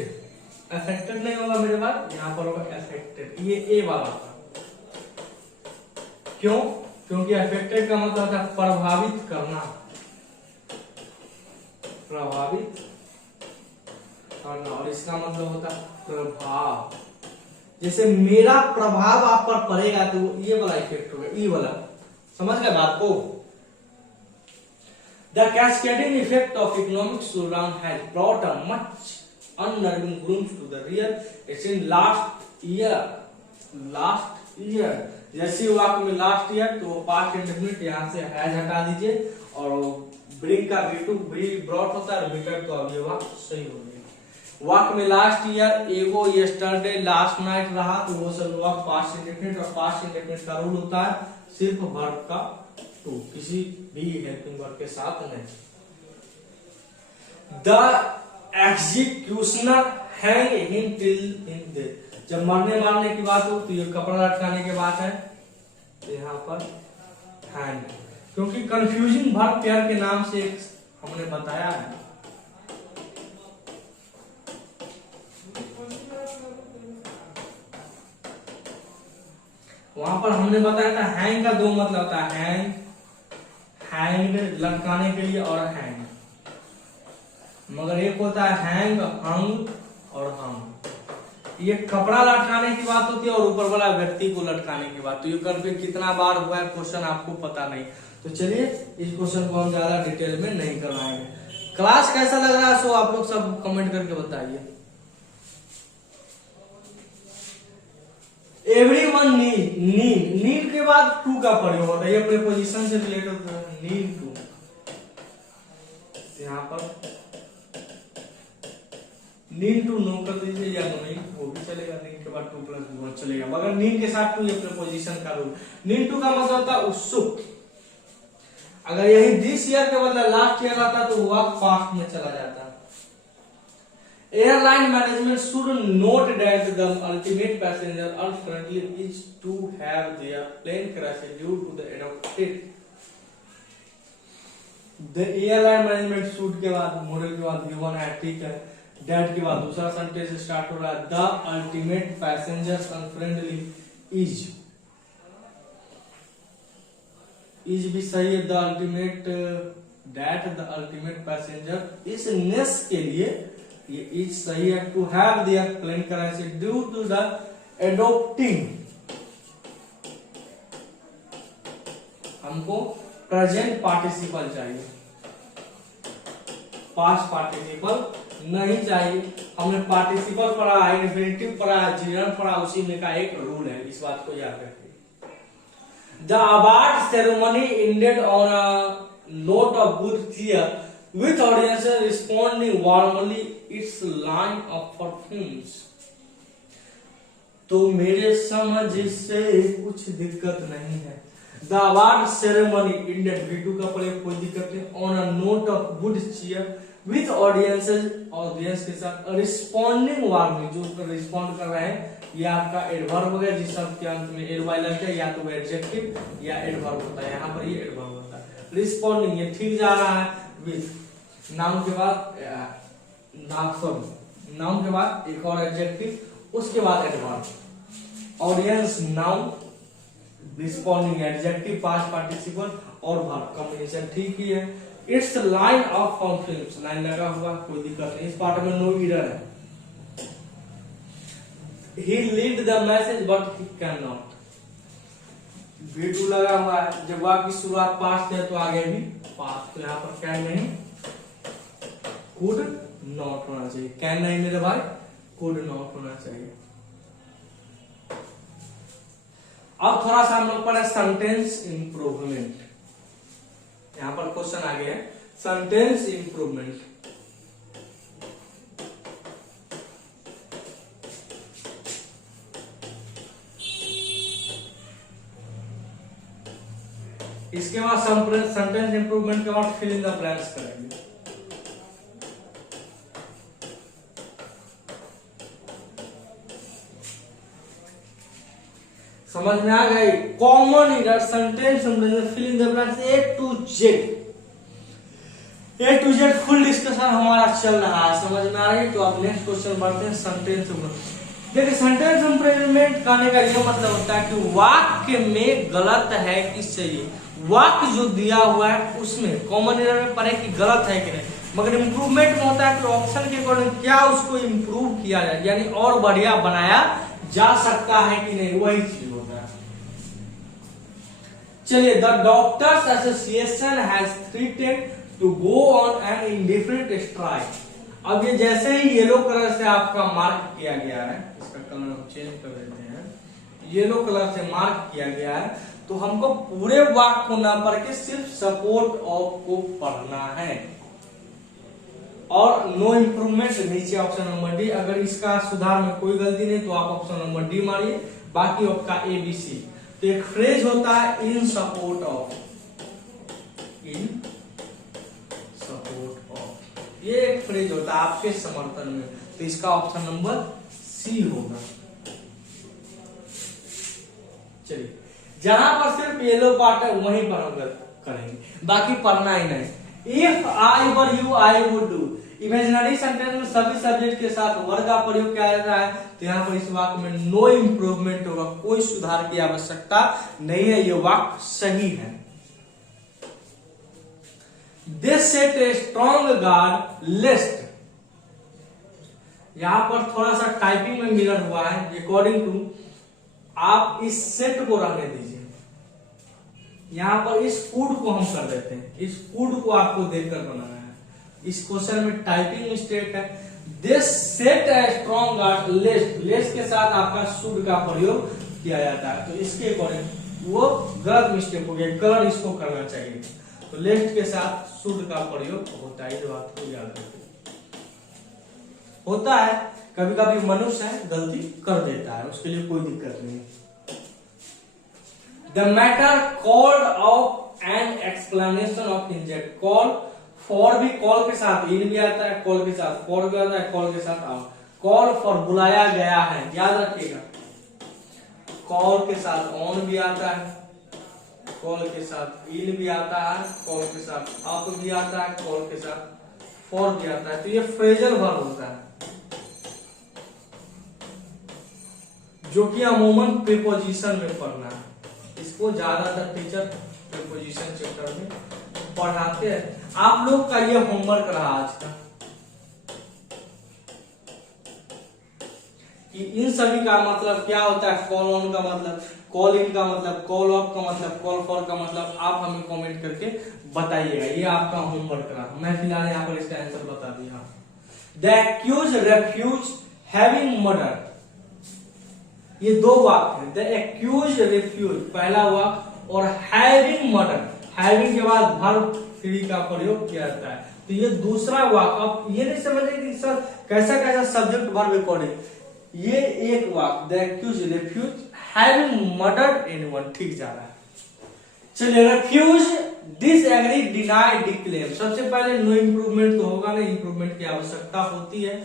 affected नहीं होगा मेरे पास, यहाँ पर होगा अफेक्टेड, ये ए वाला था। क्यों? क्योंकि अफेक्टेड का मतलब होता है प्रभावित करना, प्रभावित करना, और इसका मतलब होता है प्रभाव। जैसे मेरा प्रभाव आप पर पड़ेगा तो ये वाला इफेक्ट होगा, ई वाला। समझ गए बात को? The cascading effect of economic slowdown has brought a much unnerving glooms to the real it's in last year। जैसे वाक्य में लास्ट ईयर तो पास्ट इंडेफिनिट यहाँ से हैज हटा दीजिए और ब्रिंग का B2 ब्रॉट होता है, रिपीटेड, तो अब ये वाक्य सही हो गया। वाक्य में लास्ट ईयर, एगो, यस्टरडे, लास्ट नाइट रहा, तो वो सब वाक्य पास्ट इंडेफिनिट, और पास्ट इंडेफिनिट का रूल होता है सिर्फ वर्ब का टू, किसी भी हेल्पिंग वर्ब के साथ नहीं। The executioner hang him till in death. जब मरने मारने की बात हो तो ये कपड़ा लटकाने की बात है, तो यहाँ पर हैंग, क्योंकि कंफ्यूजिंग वर्ब पेयर के नाम से हमने बताया है। वहां पर हमने बताया था हैंग का दो मतलब होता है, हैंग, हैंग लटकाने के लिए, और हैंग, मगर एक होता है हैंग, हंग और हम। ये कपड़ा लटकाने की बात होती है और ऊपर वाला व्यक्ति को लटकाने की बात। तो ये करके कितना बार हुआ है क्वेश्चन आपको पता नहीं। तो चलिए इस क्वेश्चन को हम ज्यादा डिटेल में नहीं करवाएंगे। क्लास कैसा लग रहा है सो आप लोग सब कमेंट करके बताइए। एवरीवन नीड, नीड, नीड के बाद टू का प्रयोग होता है, ये प्रीपोजिशन से रिलेटेड होता है, नीड टू। यहाँ पर नीड टू नो कर दीजिए या नो नीड, वो भी चलेगा, नीड के बाद टू प्लस वन चलेगा, मगर नीड के साथ टू ये प्रीपोजिशन का रूल। नीड टू का मतलब होता है उत्सुक। अगर यही दिस ईयर के बदले लास्ट ईयर आता तो वह पास्ट में चला जाता। Airline management should note that the ultimate passenger alternately is to have their plane crash due to the adopted. The airline management should के बाद मॉडल के बाद गिवन है, ठीक है। दैट के बाद दूसरा सेंटेंस स्टार्ट हो रहा है, the ultimate passenger unfriendly is, is भी सही है। The ultimate that the ultimate passenger, इस नेस के लिए ये इज सही है। To have the explain currency due to the adopting, हमको प्रेजेंट पार्टिसिपल चाहिए, पास्ट पार्टिसिपल नहीं चाहिए। हमने पार्टिसिपल पढ़ा है, इंफिनिटिव पढ़ा है, जिरन पढ़ा, उसी में का एक रूल है, इस बात को याद रखिए। The award ceremony ended on a note of good cheer with audiences responding warmly its line of perfumes। तो मेरे समझ से कुछ दिक्कत नहीं है। The award ceremony ended, V2 का प्रयोग कोई दिक्कत नहीं। On a note of good cheer with audiences, audience के साथ responding warmly, जो रिस्पॉन्ड कर रहे हैं, ये आपका एडवर्ब है जिस शब्द के अंत में एड वाई लगता है, या तो एडजेक्टिव या एडवर्ब होता है। यहाँ पर ये एडवर्ब होता है। रिस्पॉन्डिंग ये ठीक जा रहा है विथ, नाउन के बाद नाउन के बाद एक और एडजेक्टिव, उसके बाद adverb. Audience noun, responding adjective, past participle और वर्ब, कॉम्बिनेशन ठीक ही है। It's line of films, line लगा हुआ, कोई दिक्कत नहीं, इस पार्ट में नो एरर है। He lead the message but he can not, V2 लगा हुआ है। जब वाक्य की शुरुआत पास्ट है तो आगे भी पास्ट, तो यहाँ पर कैन नहीं, कुड नॉट होना चाहिए। कैन नहीं मेरे भाई, कुड नॉट होना चाहिए। अब थोड़ा सा हम लोग पढ़े सेंटेंस इंप्रूवमेंट। यहां पर क्वेश्चन आ गया है सेंटेंस इंप्रूवमेंट। इसके बाद सेंटेंस इंप्रूवमेंट के बाद फिल इन द ब्लैंक्स करेंगे। समझ में आ गई? Common error sentence fill in the blanks A to Z full discussion हमारा चल रहा है, समझ में आ रही? तो अब नेक्स्ट क्वेश्चन बढ़ते हैं सेंटेंस इंप्रूवमेंट। देखिए सेंटेंस इंप्रूवमेंट करने का ये मतलब होता है कि वाक्य में गलत है कि सही, वाक्य जो दिया हुआ है उसमें कॉमन एरर में पढ़े कि गलत है कि नहीं, मगर इंप्रूवमेंट में होता है कि ऑप्शन के अकॉर्डिंग क्या उसको इंप्रूव किया जाए, यानी और बढ़िया बनाया जा सकता है कि नहीं, वही चीज होता है। चलिए, the doctors association has threatened to go on an indefinite strike. अब ये जैसे ही येलो कलर से आपका मार्क किया गया है, इसका कलर हम चेंज कर देते हैं, येलो कलर से मार्क किया गया है, तो हमको पूरे वाक्य को ना पढ़ के सिर्फ सपोर्ट ऑफ को पढ़ना है। और नो इंप्रूवमेंट नीचे ऑप्शन नंबर डी। अगर इसका सुधार में कोई गलती नहीं तो आप ऑप्शन नंबर डी मारिए, बाकी आपका ABC। तो एक फ्रेज होता है इन support of, in support of, ये एक फ्रेज होता है आपके समर्थन में, तो इसका ऑप्शन नंबर सी होगा। चलिए, जहां पर सिर्फ येलो पार्ट है वहीं पर हम करेंगे, बाकी पढ़ना ही नहीं। If I were you I would do, imaginary sentence में सभी सब्जेक्ट के साथ वर्ग का प्रयोग किया जाता है, तो यहाँ पर इस वाक्य में नो इंप्रूवमेंट होगा, कोई सुधार की आवश्यकता नहीं है, ये वाक्य सही है। They set a strong guard list, यहां पर थोड़ा सा टाइपिंग में मिरर हुआ है, अकॉर्डिंग टू आप इस सेट को रहने दीजिए, यहां पर इस फूड को हम कर देते हैं, इस फूड को आपको देखकर बनाना है। इस क्वेश्चन में टाइपिंग मिस्टेक है। This set a strong guard list, list के साथ आपका शुड का प्रयोग किया जाता है, तो इसके अकॉर्डिंग वो गलत मिस्टेक हो गया, कलर इसको करना चाहिए, तो लिस्ट के साथ शुड का प्रयोग होता है, इस बात को याद रखिए। होता है कभी कभी मनुष्य है गलती कर देता है, उसके लिए कोई दिक्कत नहीं। The matter called off an explanation of inject, call for भी कॉल के साथ इन भी आता है, कॉल के साथ फॉर भी आता है, कॉल के साथ आउट, कॉल फॉर बुलाया गया है, याद रखिएगा, कॉल के साथ ऑन भी आता है, कॉल के साथ इन भी आता है, कॉल के साथ अप भी आता है, कॉल के साथ फॉर भी आता है, तो ये फ्रेजल वर्ब होता है, जो कि अमूमन प्रीपोजिशन में पढ़ना है। इसको ज्यादातर टीचर प्रीपोजिशन चैप्टर में पढ़ाते हैं। आप लोग का ये होमवर्क रहा आज का, कि इन सभी का मतलब क्या होता है, कॉल ऑन का मतलब, कॉल इन का मतलब, कॉल ऑफ का मतलब, कॉल फॉर का मतलब, आप हमें कमेंट करके बताइएगा। ये आपका होमवर्क रहा, मैं फिलहाल यहाँ पर इसका आंसर बता दिया। The accuse refuse having murder, ये दो वाक्य है। द एक्यूज रेफ्यूज पहला वाक्य और हैविंग मर्डर, हैविंग के बाद वर्ब फ्री का प्रयोग किया जाता है, तो ये दूसरा वाक्य। अब ये नहीं समझ रहे कि सर कैसा कैसा सब्जेक्ट वर्ब अकॉर्डिंग, ये एक वाक्य the accuse refuse having murdered anyone, ठीक जा रहा है। चलिए रेफ्यूज डिसएग्री डिनाई डिक्लेम, सबसे पहले नो इंप्रूवमेंट तो होगा नहीं, इंप्रूवमेंट की आवश्यकता होती है।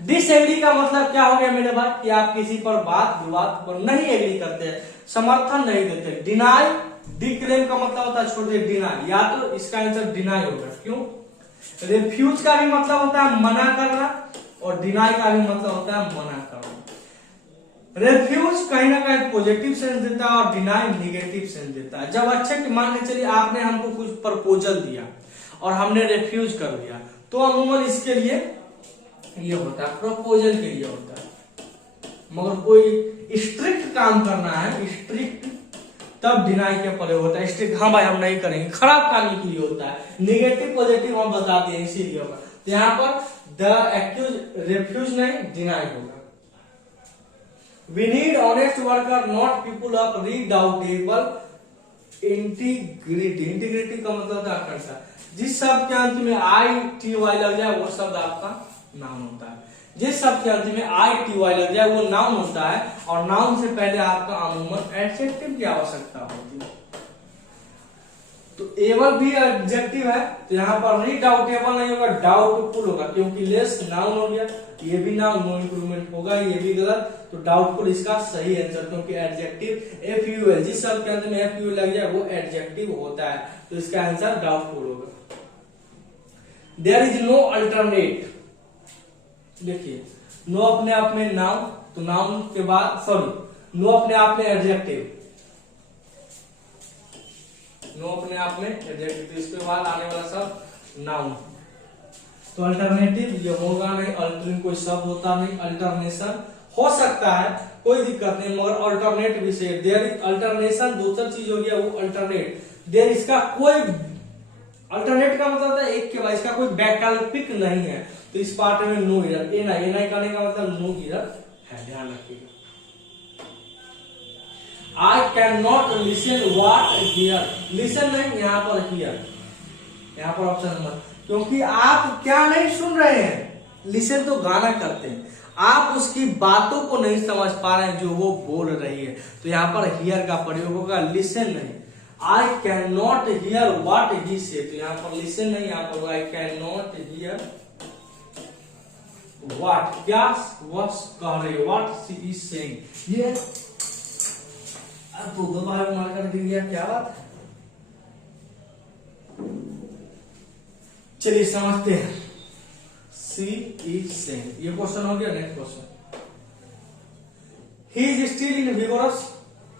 डिसएग्री का मतलब क्या हो गया मेरे भाई कि आप किसी पर बात विवाद पर नहीं एग्री करते हैं, समर्थन नहीं देते। डिनाई डिक्लेम का मतलब होता है छोड़ दे डिनाई, या तो इसका आंसर डिनाई होगा। क्यों? रेफ्यूज का भी मतलब होता है मना करना और डिनाई का भी मतलब होता है मना करना। रेफ्यूज कहीं ना कहीं पॉजिटिव सेंस देता है और डिनाई निगेटिव सेंस देता है। जब अच्छे मान के चलिए आपने हमको कुछ प्रपोजल दिया और हमने रेफ्यूज कर दिया, तो अमूमन इसके लिए ये होता है, प्रपोजल के लिए होता है। मगर कोई स्ट्रिक्ट काम करना है, स्ट्रिक्ट, तब डिनाई के प्रयोग होता है। स्ट्रिक्ट हाँ भाई हम नहीं करेंगे, खराब काम के लिए होता है। निगेटिव पॉजिटिव हम बताते हैं इसीलिए होगा। तो यहाँ पर द एक्यूज रेफ्यूज नहीं डिनाई होगा। We need honest worker, not people of redoubtable integrity. Integrity का मतलब था अखंडता। जिस शब्द के अंत में ITY लग जाए वो शब्द आपका नाउन होता है। जिस शब्द के अंत में ITY लग जाए वो नाउन होता है, और नाउन से पहले आपका अमूमन एडजेक्टिव की आवश्यकता होती है। तो एबल भी एडजेक्टिव है, तो यहाँ पर रीडाउटेबल नहीं होगा, डाउटफुल होगा, क्योंकि लेस नाउन हो गया, ये भी नाउन, नो इंप्रूवमेंट होगा, ये भी गलत, तो डाउटफुल इसका सही आंसर, क्योंकि एडजेक्टिव एफयूएल, जिस शब्द के अंत में एफयूएल लग जाए वो एडजेक्टिव होता है, तो इसका आंसर डाउटफुल होगा। देयर इज नो अल्टरनेट, देखिए नो अपने आप में नाउन, तो नाउन के बाद सॉरी नो अपने आप में एडजेक्टिव, नो अपने आप में एडजेक्टिव, तो इसके बाद आने वाला शब्द नाउन, तो अल्टरनेटिव ये होगा नहीं। अल्टरनेट कोई शब्द होता नहीं, अल्टरनेशन हो सकता है, कोई दिक्कत नहीं, मगर अल्टरनेट विषय देयर इज अल्टरनेशन दूसरी चीज हो गया, वो अल्टरनेट देयर, इसका कोई अल्टरनेट का मतलब होता है एक के बाद, इसका कोई वैकल्पिक नहीं है, तो इस पार्ट में नो इरर, ए नहीं करने का मतलब नो इरर है, ध्यान रखिएगा। I cannot listen what hear, listen नहीं यहाँ पर hear, यहाँ पर ऑप्शन नंबर, क्योंकि आप क्या नहीं सुन रहे हैं, लिसन तो गाना करते हैं, आप उसकी बातों को नहीं समझ पा रहे हैं जो वो बोल रही है, तो यहाँ पर हियर का प्रयोग होगा, लिसन नहीं। I cannot hear what he say, तो यहाँ पर लिसन नहीं, यहाँ पर I cannot hear what, क्या वह कह रही है, what she is saying, ये तो दो बार मार कर दिया, क्या बात है। चलिए समझते हैं, सी इज सेइंग, ये क्वेश्चन हो गया। Next question, he is still in vigorous,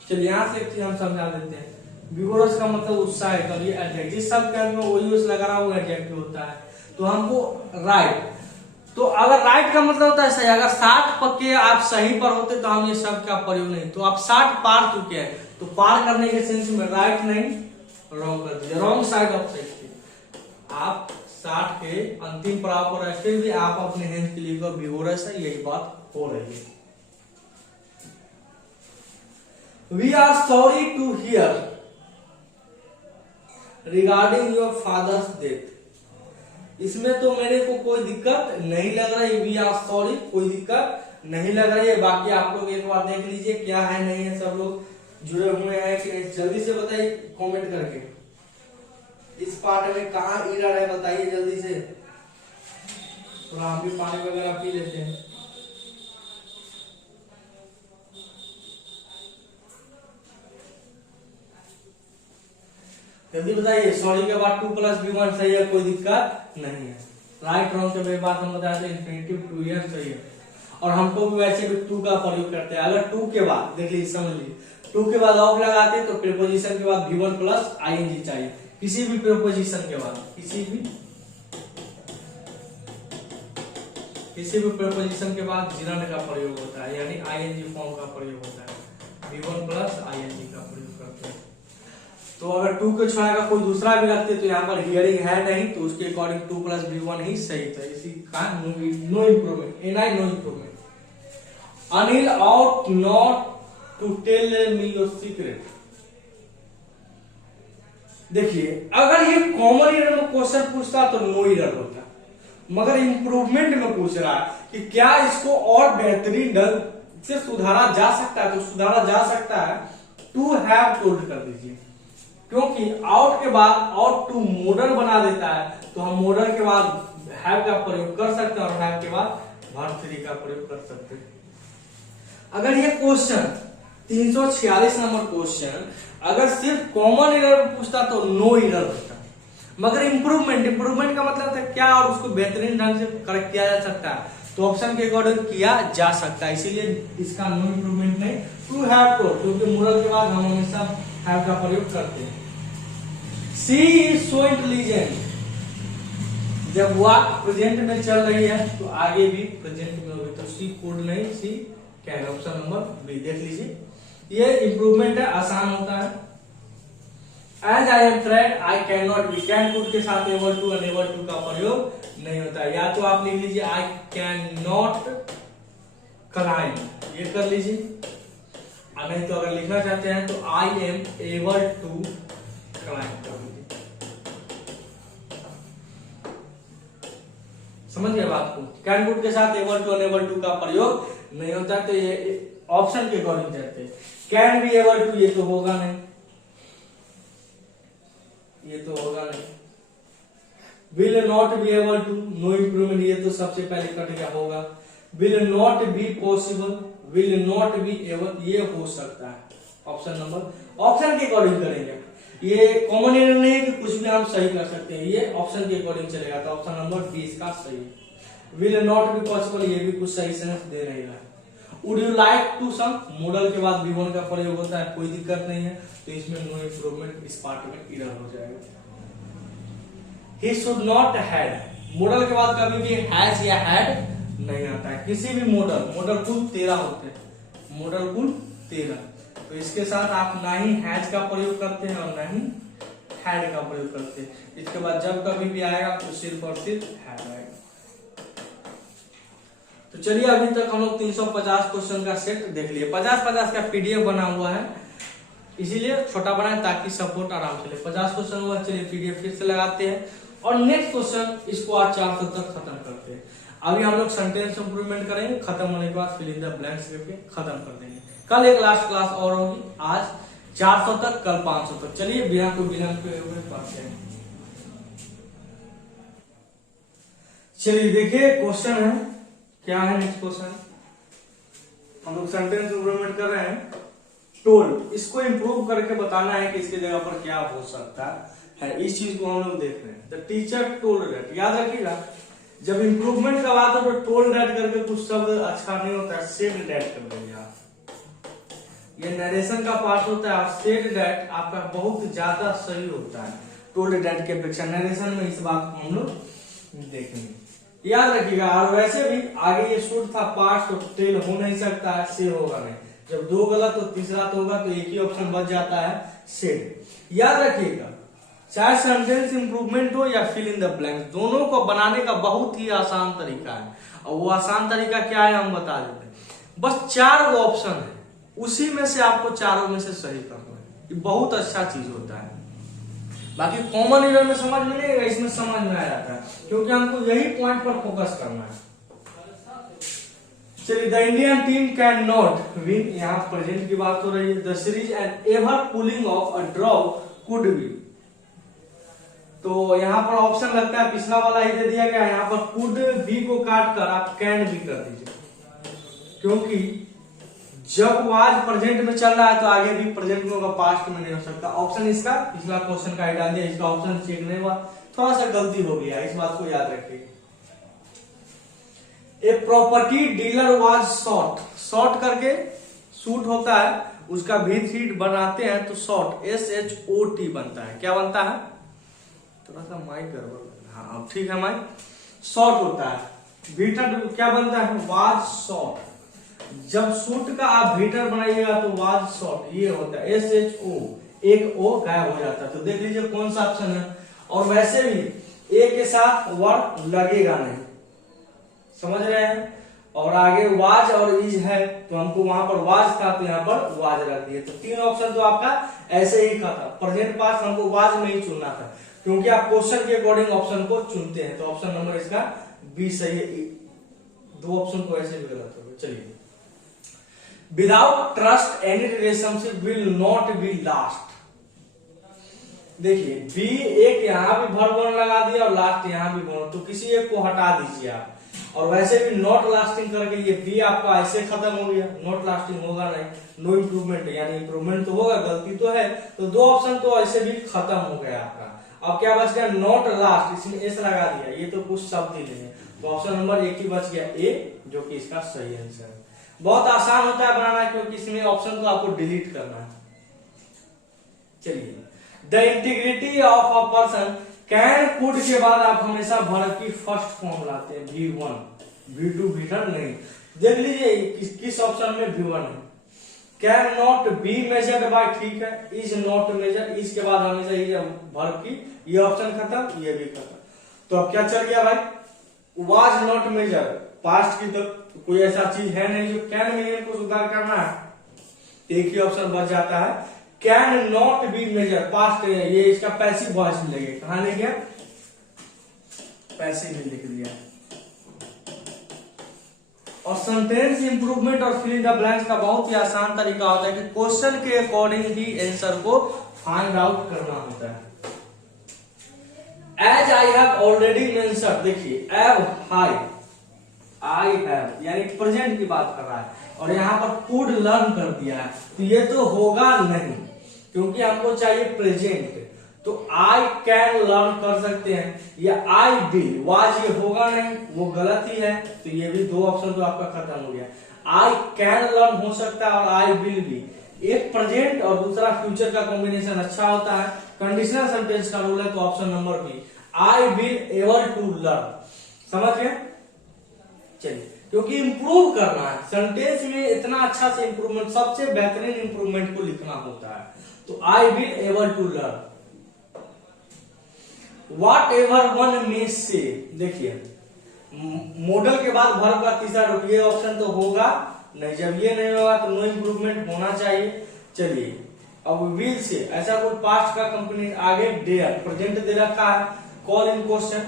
चलिए यहां से एक चीज हम समझा देते हैं। विगोरस का मतलब उत्साह है, कभी एडजेक्टिव, जिस शब्द के में वो यूज लगा रहा वो एडजेक्टिव होता है, तो हमको राइट, तो अगर राइट का मतलब होता है सही, अगर 60 पक्के आप सही पर होते तो हम ये शब्द का प्रयोग नहीं, तो आप 60 पार चुके हैं, तो पार करने के सेंस में राइट नहीं रॉन्ग कर दिया, रॉन्ग साइड ऑफ सेफ्टी। आप 60 के अंतिम पड़ाव पर है, फिर भी आप अपने हेल्थ के लिए विगोरस है, यही बात हो रही है। We are sorry to hear regarding your father's death, इसमें तो मेरे को कोई दिक्कत नहीं लग रही, वी आर सॉरी कोई दिक्कत नहीं लग रही है। बाकी आप लोग एक बार देख लीजिए क्या है नहीं है, सब लोग जुड़े हुए हैं कि जल्दी से बताइए कमेंट करके, इस पार्ट में कहाँ एरर है बताइए जल्दी से, थोड़ा हम भी पानी वगैरह पी लेते हैं। जल्दी बताइए, सॉरी के बाद 2 + V1 सही है, कोई दिक्कत नहीं है। राइट रॉन्ग के बाद हम बताते हैं इंफिनिटिव 2 ईयर सही है, और हमको भी वैसे भी 2 का प्रयोग करते हैं। अगर 2 के बाद देख लीजिए, समझ लीजिए 2 के बाद ऑफ लगाते तो प्रीपोजिशन के बाद V1 + ing चाहिए, किसी भी प्रीपोजिशन के बाद, किसी भी किसी भी प्रीपोजिशन के बाद जिरंड का प्रयोग होता है, यानी आईएनजी फॉर्म का प्रयोग होता है। V1 प्लस आईएनजी का प्रयोग करते हैं। तो अगर 2 के छोड़ा कोई दूसरा भी रखते तो यहाँ पर हियरिंग है नहीं, तो उसके अकॉर्डिंग 2 प्लस V1 ही सही था। इसी का नो इम्प्रूवमेंट, एनआई no improvement. Anil out not to tell me your secret. देखिए अगर ये कॉमन ईयर में क्वेश्चन पूछता तो नो ईयर होता, मगर इंप्रूवमेंट में पूछ रहा है कि क्या इसको और बेहतरीन ढंग से सुधारा जा सकता है, तो सुधारा जा सकता है। टू हैव टोल्ड कर दीजिए, क्योंकि आउट के बाद आउट टू मॉडल बना देता है, तो हम मॉडल के बाद हैव का प्रयोग कर सकते हैं और हैव के बाद वर्ब 3 का प्रयोग कर सकते हैं। अगर ये क्वेश्चन 346 नंबर क्वेश्चन अगर सिर्फ कॉमन एरर पूछता तो नो एरर होता, मगर इंप्रूवमेंट का मतलब था क्या और उसको बेहतरीन ढंग से करेक्ट किया जा सकता है, तो ऑप्शन के अकॉर्डिंग किया जा सकता है, इसीलिए इसका नो इंप्रूवमेंट नहीं। टू हैव टू, क्योंकि मॉडल के बाद हम हमेशा हैव का प्रयोग करते हैं। सी इज सो इंटेलिजेंट, जब वाक प्रेजेंट में चल रही है तो आगे भी प्रेजेंट में होगी, तो सी कोड नहीं, C can, option number B. देख लीजिए ये इंप्रूवमेंट है, आसान होता है। As I am tried I can not be, can could के साथ एबल टू अनएबल टू का प्रयोग नहीं होता है। या तो आप लिख लीजिए आई कैन नॉट क्लाइंब, ये कर लीजिए, और नहीं तो अगर लिखना चाहते हैं तो I am able to climb कर लीजिए। समझ गए बात को? कैन कुड के साथ एबल टू अनएबल टू का प्रयोग नहीं होता, तो ये ऑप्शन के अकॉर्डिंग जाते हैं। कैन बी एबल टू, ये तो होगा नहीं, ये तो होगा नहीं। Will not be able to, no improvement, ये तो सबसे पहले कट गया, होगा। Will not be possible, will not be able, ये हो सकता है। ऑप्शन नंबर, ऑप्शन के अकॉर्डिंग करेंगे, ये कॉमन एरर नहीं है कि कुछ भी हम सही कर सकते हैं, ये ऑप्शन के अकॉर्डिंग चलेगा, तो ऑप्शन नंबर बी इसका सही है। विल नॉट बी पॉसिबल, ये भी कुछ सही सेंस दे रहेगा। Would you like to some, model के बाद V1 का प्रयोग होता है, कोई दिक्कत नहीं है, तो इसमें नो इंप्रूवमेंट, इस पार्ट में एरर हो जाएगा। He should not had, model के बाद कभी भी हैज या हैड नहीं आता है, किसी भी मॉडल कुल 13 होते हैं, मॉडल कुल 13, तो इसके साथ आप ना ही हैज का प्रयोग करते हैं और ना ही हैड का प्रयोग करते हैं। इसके बाद जब कभी भी आएगा तो सिर्फ और सिर्फ हैड आएगा। तो चलिए अभी तक हम लोग 350 क्वेश्चन का सेट देख लिए। 50-50 का पीडीएफ बना हुआ है, इसीलिए छोटा बनाए ताकि सपोर्ट आराम से ले। 50 क्वेश्चन हुआ, चलिए पीडीएफ फिर से लगाते हैं और नेक्स्ट क्वेश्चन इसको आज 400 तक खत्म करते हैं। अभी हम लोग सेंटेंस इंप्रूवमेंट करेंगे, खत्म होने के बाद फिल इन द ब्लैंक्स करके खत्म कर देंगे। कल एक लास्ट क्लास और होगी, आज 400 तक, कल 500 तक। चलिए बिना कोई विलंब के हुए पढ़ते हैं। चलिए देखिए क्वेश्चन है, क्या है नेक्स्ट क्वेश्चन, हम लोग सेंटेंस इंप्रूवमेंट कर रहे हैं। टोल्ड, इसको इंप्रूव करके बताना है कि इसकी जगह पर क्या हो सकता है, इस चीज को हम लोग देख रहे हैं। द टीचर टोल्ड दैट, याद रखिएगा जब इंप्रूवमेंट का बात हो तो टोल्ड दैट करके कुछ शब्द अच्छा नहीं होता है, सेड दैट कर देंगे आप। ये नरेशन का पार्ट होता है और सेड दैट आपका बहुत ज्यादा सही होता है टोल्ड दैट के अपेक्षा। नरेशन में इस बात को हम लोग देखेंगे, याद रखिएगा। और वैसे भी आगे ये शुड था पास्ट, तो टेल हो नहीं सकता है, से होगा नहीं। जब दो गलत तो तीसरा तो होगा, तो एक ही ऑप्शन बच जाता है सेड। याद रखिएगा चाहे सेंटेंस इंप्रूवमेंट हो या फिल इन द ब्लैंक्स, दोनों को बनाने का बहुत ही आसान तरीका है। और वो आसान तरीका क्या है हम बता देते हैं। बस 4 ऑप्शन है, उसी में से आपको चारों में से सही करना है, ये बहुत अच्छा चीज होता है। बाकी कॉमन एरर में समझ में नहीं आएगा, इसमें समझ में आ जाता है, क्योंकि हमको यही पॉइंट पर फोकस करना है। चलिए, the Indian team can not win, यहाँ प्रेजेंट की बात हो रही है। The series and ever pulling of a draw could be, तो यहाँ पर ऑप्शन लगता है पिछला वाला ही दे दिया गया, यहाँ पर कुड बी को काट कर आप कैन भी कर दीजिए, क्योंकि जब वो आज प्रेजेंट में चल रहा है तो आगे भी प्रेजेंट में होगा, पास्ट में नहीं हो सकता। ऑप्शन इसका पिछला क्वेश्चन का ही डाल दिया, इसका ऑप्शन चेक नहीं हुआ, थोड़ा सा गलती हो गया, इस बात को याद रखिए। A property dealer was shot, shot करके शूट होता है, उसका भी थ्री बनाते हैं तो शॉट SHOT बनता है। क्या बनता है, थोड़ा सा माइक गड़बड़, हाँ अब ठीक है, माइक शॉर्ट होता है। भीटर क्या बनता है, वाज शॉट। जब शूट का आप भीटर बनाइएगा तो वाज शॉट ये होता है, SHO, एक ओ गायब हो जाता है। तो देख लीजिए कौन सा ऑप्शन है। और वैसे भी ए के साथ वर्ड लगेगा नहीं, समझ रहे हैं। और आगे वाज और इज है, तो हमको वहां पर वाज था तो यहाँ पर वाज रख दिए। तो तीन ऑप्शन तो आपका ऐसे ही था। प्रेजेंट पास्ट हमको वाज नहीं चुनना था, क्योंकि आप क्वेश्चन के अकॉर्डिंग ऑप्शन को चुनते हैं। तो ऑप्शन नंबर इसका बी सही है। दो ऑप्शन को ऐसे भी गलत हो गए। चलिए, without trust any relationship will not B last. देखिए बी एक यहाँ भी वर्ब वन लगा दिया और लास्ट यहाँ भी वर्ब, तो किसी एक को हटा दीजिए आप। और वैसे भी नॉट लास्टिंग करके ये बी आपका ऐसे खत्म हो गया, नॉट लास्टिंग होगा नहीं, नो इम्प्रूवमेंट, यानी इम्प्रूवमेंट तो होगा, गलती तो है। तो दो ऑप्शन तो ऐसे भी खत्म हो गया आपका। अब क्या बच गया, नॉट लास्ट, इसमें एस लगा दिया, ये तो कुछ शब्द ही नहीं है। तो ऑप्शन नंबर एक ही बच गया ए, जो कि इसका सही आंसर है। बहुत आसान होता है बनाना, क्योंकि इसमें ऑप्शन को आपको डिलीट करना है। चलिए, the integrity of a person can could के बाद आप हमेशा वर्ब की फर्स्ट फॉर्म लाते हैं, V1, V2 भीतर नहीं। देख लीजिए किस ऑप्शन में V1 है। Can not be measured by, ठीक है, इज नॉट मेजर, इसके बाद हमेशा ये वर्ब की, ये ऑप्शन खत्म, ये भी खत्म। तो अब क्या चल गया भाई, वाज नॉट मेजर, पास्ट की तो कोई ऐसा चीज है नहीं जो कैन में को सुधार करना है। एक ही ऑप्शन बच जाता है, can not be measure, past है, ये इसका पैसिव वॉइस में लगे, कहां ले गया, पैसिव में लिख दिया। और सेंटेंस इंप्रूवमेंट और फिल इन द ब्लैंक्स का बहुत ही आसान तरीका होता है कि क्वेश्चन के अकॉर्डिंग ही आंसर को फाइंड आउट करना होता है। As I have already mentioned, देखिए एव हाई, आई हैव यानी प्रेजेंट की बात कर रहा है, और यहाँ पर कुड लर्न कर दिया है, तो ये तो होगा नहीं, क्योंकि हमको चाहिए प्रेजेंट। तो आई कैन लर्न कर सकते हैं, या आई विल, वाज ये होगा नहीं, वो गलत ही है। तो ये भी दो ऑप्शन तो आपका खत्म हो गया। आई कैन लर्न हो सकता है और आई विल भी, एक प्रेजेंट और दूसरा फ्यूचर का कॉम्बिनेशन अच्छा होता है। कंडीशनल सेंटेंस का रूल है, तो option number B, I will able to learn. समझ गए। चलिए, क्योंकि इंप्रूव करना है सेंटेंस में, इतना अच्छा से इंप्रूवमेंट, सबसे बेहतरीन इंप्रूवमेंट को लिखना होता है। तो I will able to learn, whatever one may say. देखिए मॉडल के बाद वर्ब का तीसरा रूप, ये ऑप्शन तो होगा नहीं, जब ये नहीं होगा तो नो इंप्रूवमेंट होना चाहिए। चलिए, अब विल से ऐसा कोई पास्ट का कंपनी, आगे डेयर, प्रेजेंट दे रखा है, कॉल इन क्वेश्चन,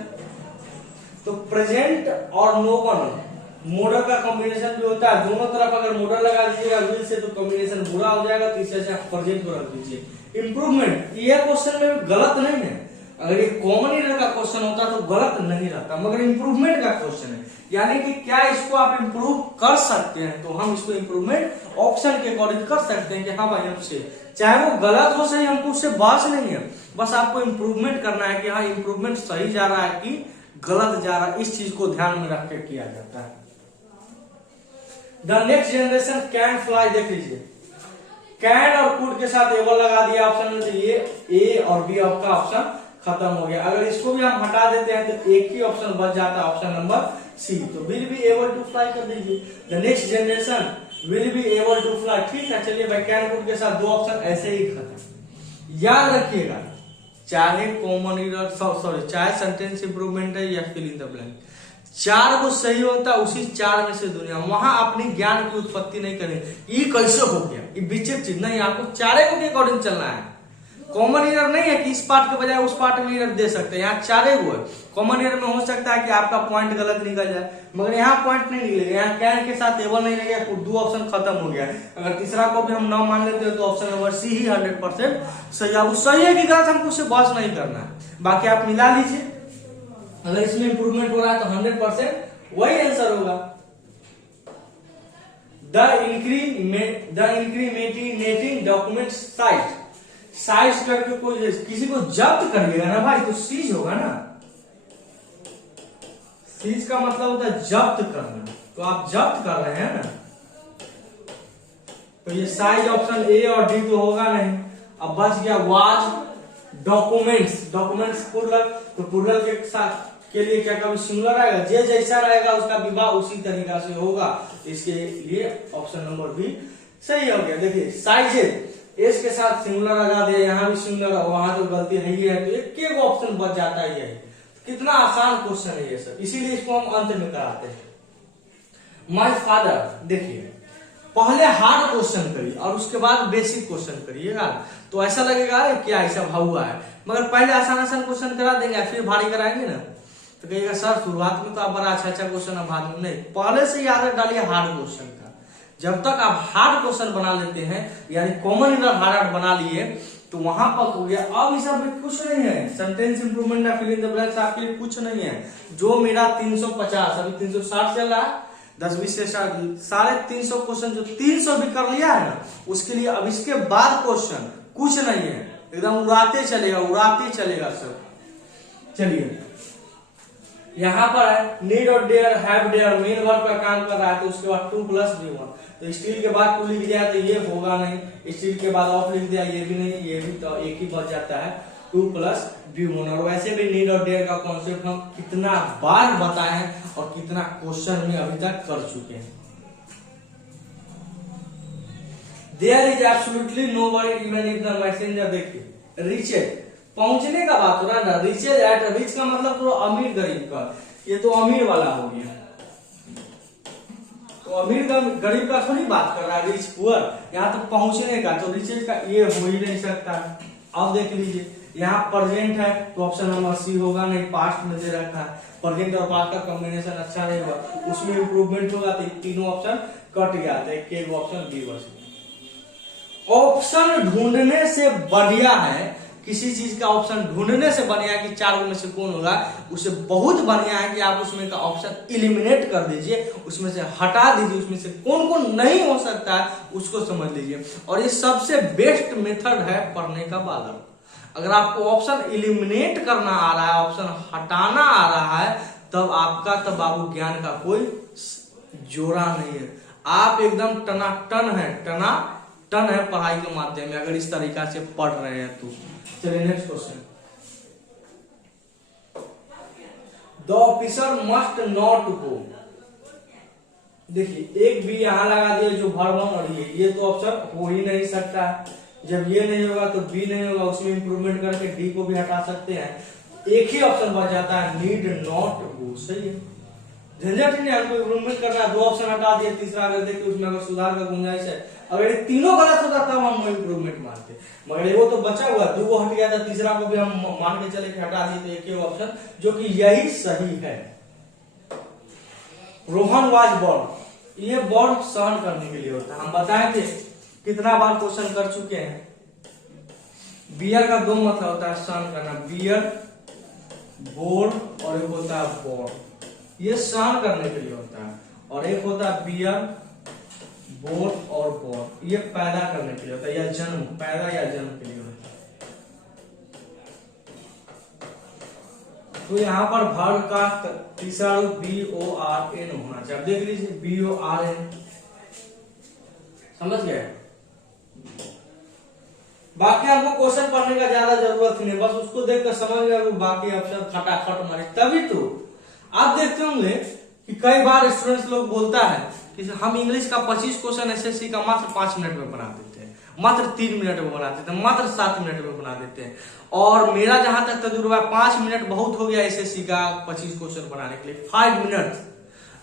तो प्रेजेंट और नो वन मॉडल का कॉम्बिनेशन जो होता है, दोनों तरफ अगर मॉडल लगा दीजिएगा विल से तो कॉम्बिनेशन बुरा हो जाएगा, तो इस से आप प्रेजेंट को रख दीजिए। इंप्रूवमेंट ये क्वेश्चन में गलत नहीं है, अगर ये कॉमन ईयर का क्वेश्चन होता तो गलत नहीं रहता, मगर इंप्रूवमेंट का क्वेश्चन है, यानी कि क्या इसको आप इंप्रूव कर सकते हैं, तो हम इसको इंप्रूवमेंट ऑप्शन के अकॉर्डिंग कर सकते हैं कि हाँ भाई हमसे, चाहे वो गलत हो सही, हमको उससे बात नहीं है, बस आपको इंप्रूवमेंट करना है कि हाँ इंप्रूवमेंट सही जा रहा है कि गलत जा रहा है, इस चीज को ध्यान में रख के किया जाता है। The next generation can fly, देख लीजिए कैन और कुड के साथ एबल लगा दिया ऑप्शन में, तो ये ए और बी आपका ऑप्शन खत्म हो गया। अगर इसको भी हम हटा देते हैं तो एक ही ऑप्शन बच जाता है, ऑप्शन नंबर सी, तो will be able to fly कर दीजिए। The next generation will be able to fly, ठीक है। चलिए भाई, कैन कुड के साथ दो ऑप्शन ऐसे ही खत्म। याद रखिएगा, चाहे कॉमन ईरर, सॉरी चाहे सेंटेंस इंप्रूवमेंट है या फिल इन द ब्लैंक, चार को सही होता है, उसी चार में से दुनिया, वहां अपनी ज्ञान की उत्पत्ति नहीं करें ये कैसे हो गया, ये विचित्र चीज नहीं, आपको चारे को के अकॉर्डिंग चलना है। कॉमन ईरर नहीं है कि इस पार्ट के बजाय उस पार्ट में ईरर दे सकते हैं, यहाँ चारे हुए। कॉमन ईरर में हो सकता है कि आपका पॉइंट गलत निकल जाए, मगर यहाँ पॉइंट नहीं निकलेगा, यहाँ कैन के साथ एबल नहीं लगेगा, दो ऑप्शन खत्म हो गया। अगर तीसरा को भी हम न मान लेते हैं तो ऑप्शन नंबर सी ही 100% सही है। सही है कि गलत हमको उससे बहस नहीं करना है, बाकी आप मिला लीजिए, अगर इसमें इंप्रूवमेंट हो रहा है तो 100% वही आंसर होगा। द इंक्रीमेटिंग डॉक्यूमेंट साइज, साइज करके कोई किसी को जब्त करिएगा ना भाई, तो सीज होगा ना, सीज का मतलब होता है जब्त करना, तो आप जब्त कर रहे हैं ना, तो ये साइज ऑप्शन ए और डी तो होगा नहीं। अब बच गया वाज डॉक्यूमेंट्स, डॉक्यूमेंट्स प्लुरल, तो प्लुरल के साथ के लिए क्या कभी सिंगुलर आएगा, जे जैसा रहेगा उसका विवाह उसी तरीका से होगा। इसके लिए ऑप्शन नंबर बी सही हो गया। देखिए साइजेज एस के साथ सिंगुलर लगा दिया, यहाँ भी सिंगुलर, वहां तो गलती है ही है, तो एक ऑप्शन बच जाता है। ये कितना आसान क्वेश्चन है ये सब, इसीलिए इसको हम अंत में कराते हैं। माय फादर, देखिए पहले हार्ड क्वेश्चन करिए और उसके बाद बेसिक क्वेश्चन करिएगा, तो ऐसा लगेगा क्या ऐसा हुआ है, मगर पहले आसान आसान क्वेश्चन करा देंगे फिर भारी कराएंगे ना, तो कहिएगा सर शुरुआत में तो आप बड़ा अच्छा अच्छा क्वेश्चन अब बाद में नहीं, पहले से ही आदत डालिए हार्ड क्वेश्चन का। जब तक आप हार्ड क्वेश्चन बना लेते हैं, यानी कॉमन इनर हार्ड बना लिए, तो वहां पर हो गया। अब इस में कुछ नहीं है, सेंटेंस इंप्रूवमेंट या फिल इन द ब्लैंक्स आपके लिए कुछ नहीं है। जो मेरा 350 अभी 360 चल रहा है, 10-20 से 350 क्वेश्चन, जो 300 भी कर लिया है ना, उसके लिए अब इसके बाद क्वेश्चन कुछ नहीं है, एकदम उड़ाते चलेगा सब। चलिए यहाँ पर है नीड और dare, have dare main verb का काम कर रहा है, तो उसके बाद 2 + V1, तो स्टील के बाद 2 लिख दिया तो ये होगा नहीं, स्टील के बाद ऑफ लिख दिया ये भी नहीं, ये भी, तो एक ही बच जाता है 2 + V1। और वैसे भी नीड और डेयर का कॉन्सेप्ट हम कितना बार बताए हैं और कितना क्वेश्चन में अभी तक कर चुके हैं। There is absolutely nobody even if the messenger, देखिए रीचेज पहुंचने का बात हो रहा है ना, रीचेज एट, रिच का मतलब तो अमीर गरीब का, ये तो अमीर वाला हो गया, तो अमीर का गरीब का थोड़ी बात कर रहा है, रिच पुअर, यहाँ तो पहुंचने का, तो रीचेज का ये हो ही नहीं सकता है। अब देख लीजिए यहाँ प्रेजेंट है, तो ऑप्शन नंबर सी होगा नहीं, पास्ट में दे रखा है, प्रेजेंट और पास्ट का कॉम्बिनेशन अच्छा नहीं हुआ, उसमें इंप्रूवमेंट होगा, तो तीनों ऑप्शन कट गया, एक ऑप्शन बी बस। ऑप्शन ढूंढने से बढ़िया है, किसी चीज का ऑप्शन ढूंढने से बढ़िया है कि 4 में से कौन होगा, उससे बहुत बढ़िया है कि आप उसमें का ऑप्शन इलिमिनेट कर दीजिए, उसमें से हटा दीजिए, उसमें से कौन कौन नहीं हो सकता है उसको समझ लीजिए। और ये सबसे बेस्ट मेथड है पढ़ने का बालक। अगर आपको ऑप्शन इलिमिनेट करना आ रहा है, ऑप्शन हटाना आ रहा है, तब आपका तब बाबू ज्ञान का कोई जोड़ा नहीं है, आप एकदम टनाटन है पढ़ाई के माध्यम में, अगर इस तरीका से पढ़ रहे हैं तो। चलिए next question, the officer must not go, देखिए एक भी यहां लगा दिए जो वर्ब और ये तो ऑप्शन हो ही नहीं सकता है, जब ये नहीं होगा तो बी नहीं होगा, उसमें इंप्रूवमेंट करके डी को भी हटा सकते हैं, एक ही ऑप्शन बच जाता है नीड नॉट गो, सही है, झंझट ही नहीं, हमको इंप्रूवमेंट करना है, 2 ऑप्शन हटा दिए, तीसरा अगर देखिए उसमें अगर सुधार का गुंजाइश है, अगर ये तीनों गलत होता तब हम इंप्रूवमेंट मानते, मगर वो तो बचा हुआ, 2 हट गया था, तीसरा को भी हम मान के चले कि हटा दिए, तो एक ही ऑप्शन जो कि यही सही है। रोहन वाज बॉर्न, ये बॉर्न सहन करने के लिए होता है, हम बताएं थे कितना बार क्वेश्चन कर चुके हैं। बियर का 2 मतलब होता है सहन करना, बियर बोर्ड, और एक होता है बॉर्न, ये सहन करने के लिए होता है, और एक होता है बियर बोर्ड और बॉर्न, ये पैदा करने के लिए होता है, या जन्म, पैदा या जन्म के लिए होता है। तो यहाँ पर वर्ब का तीसरा रूप BORN होना चाहिए, देख लीजिए BORN, समझ गए। बाकी हमको क्वेश्चन पढ़ने का ज्यादा जरूरत नहीं, बस उसको देखकर समझ गए, बाकी ऑप्शन खटाखट मारे, तभी तो आप देखते होंगे कि कई बार स्टूडेंट्स लोग बोलता है कि हम इंग्लिश का 25 क्वेश्चन एसएससी का मात्र 5 मिनट में बना देते हैं, मात्र 3 मिनट में बना देते हैं, मात्र 7 मिनट में बना देते हैं, और मेरा जहां तक तजुर्बा 5 मिनट बहुत हो गया एसएससी का 25 क्वेश्चन बनाने के लिए, 5 मिनट,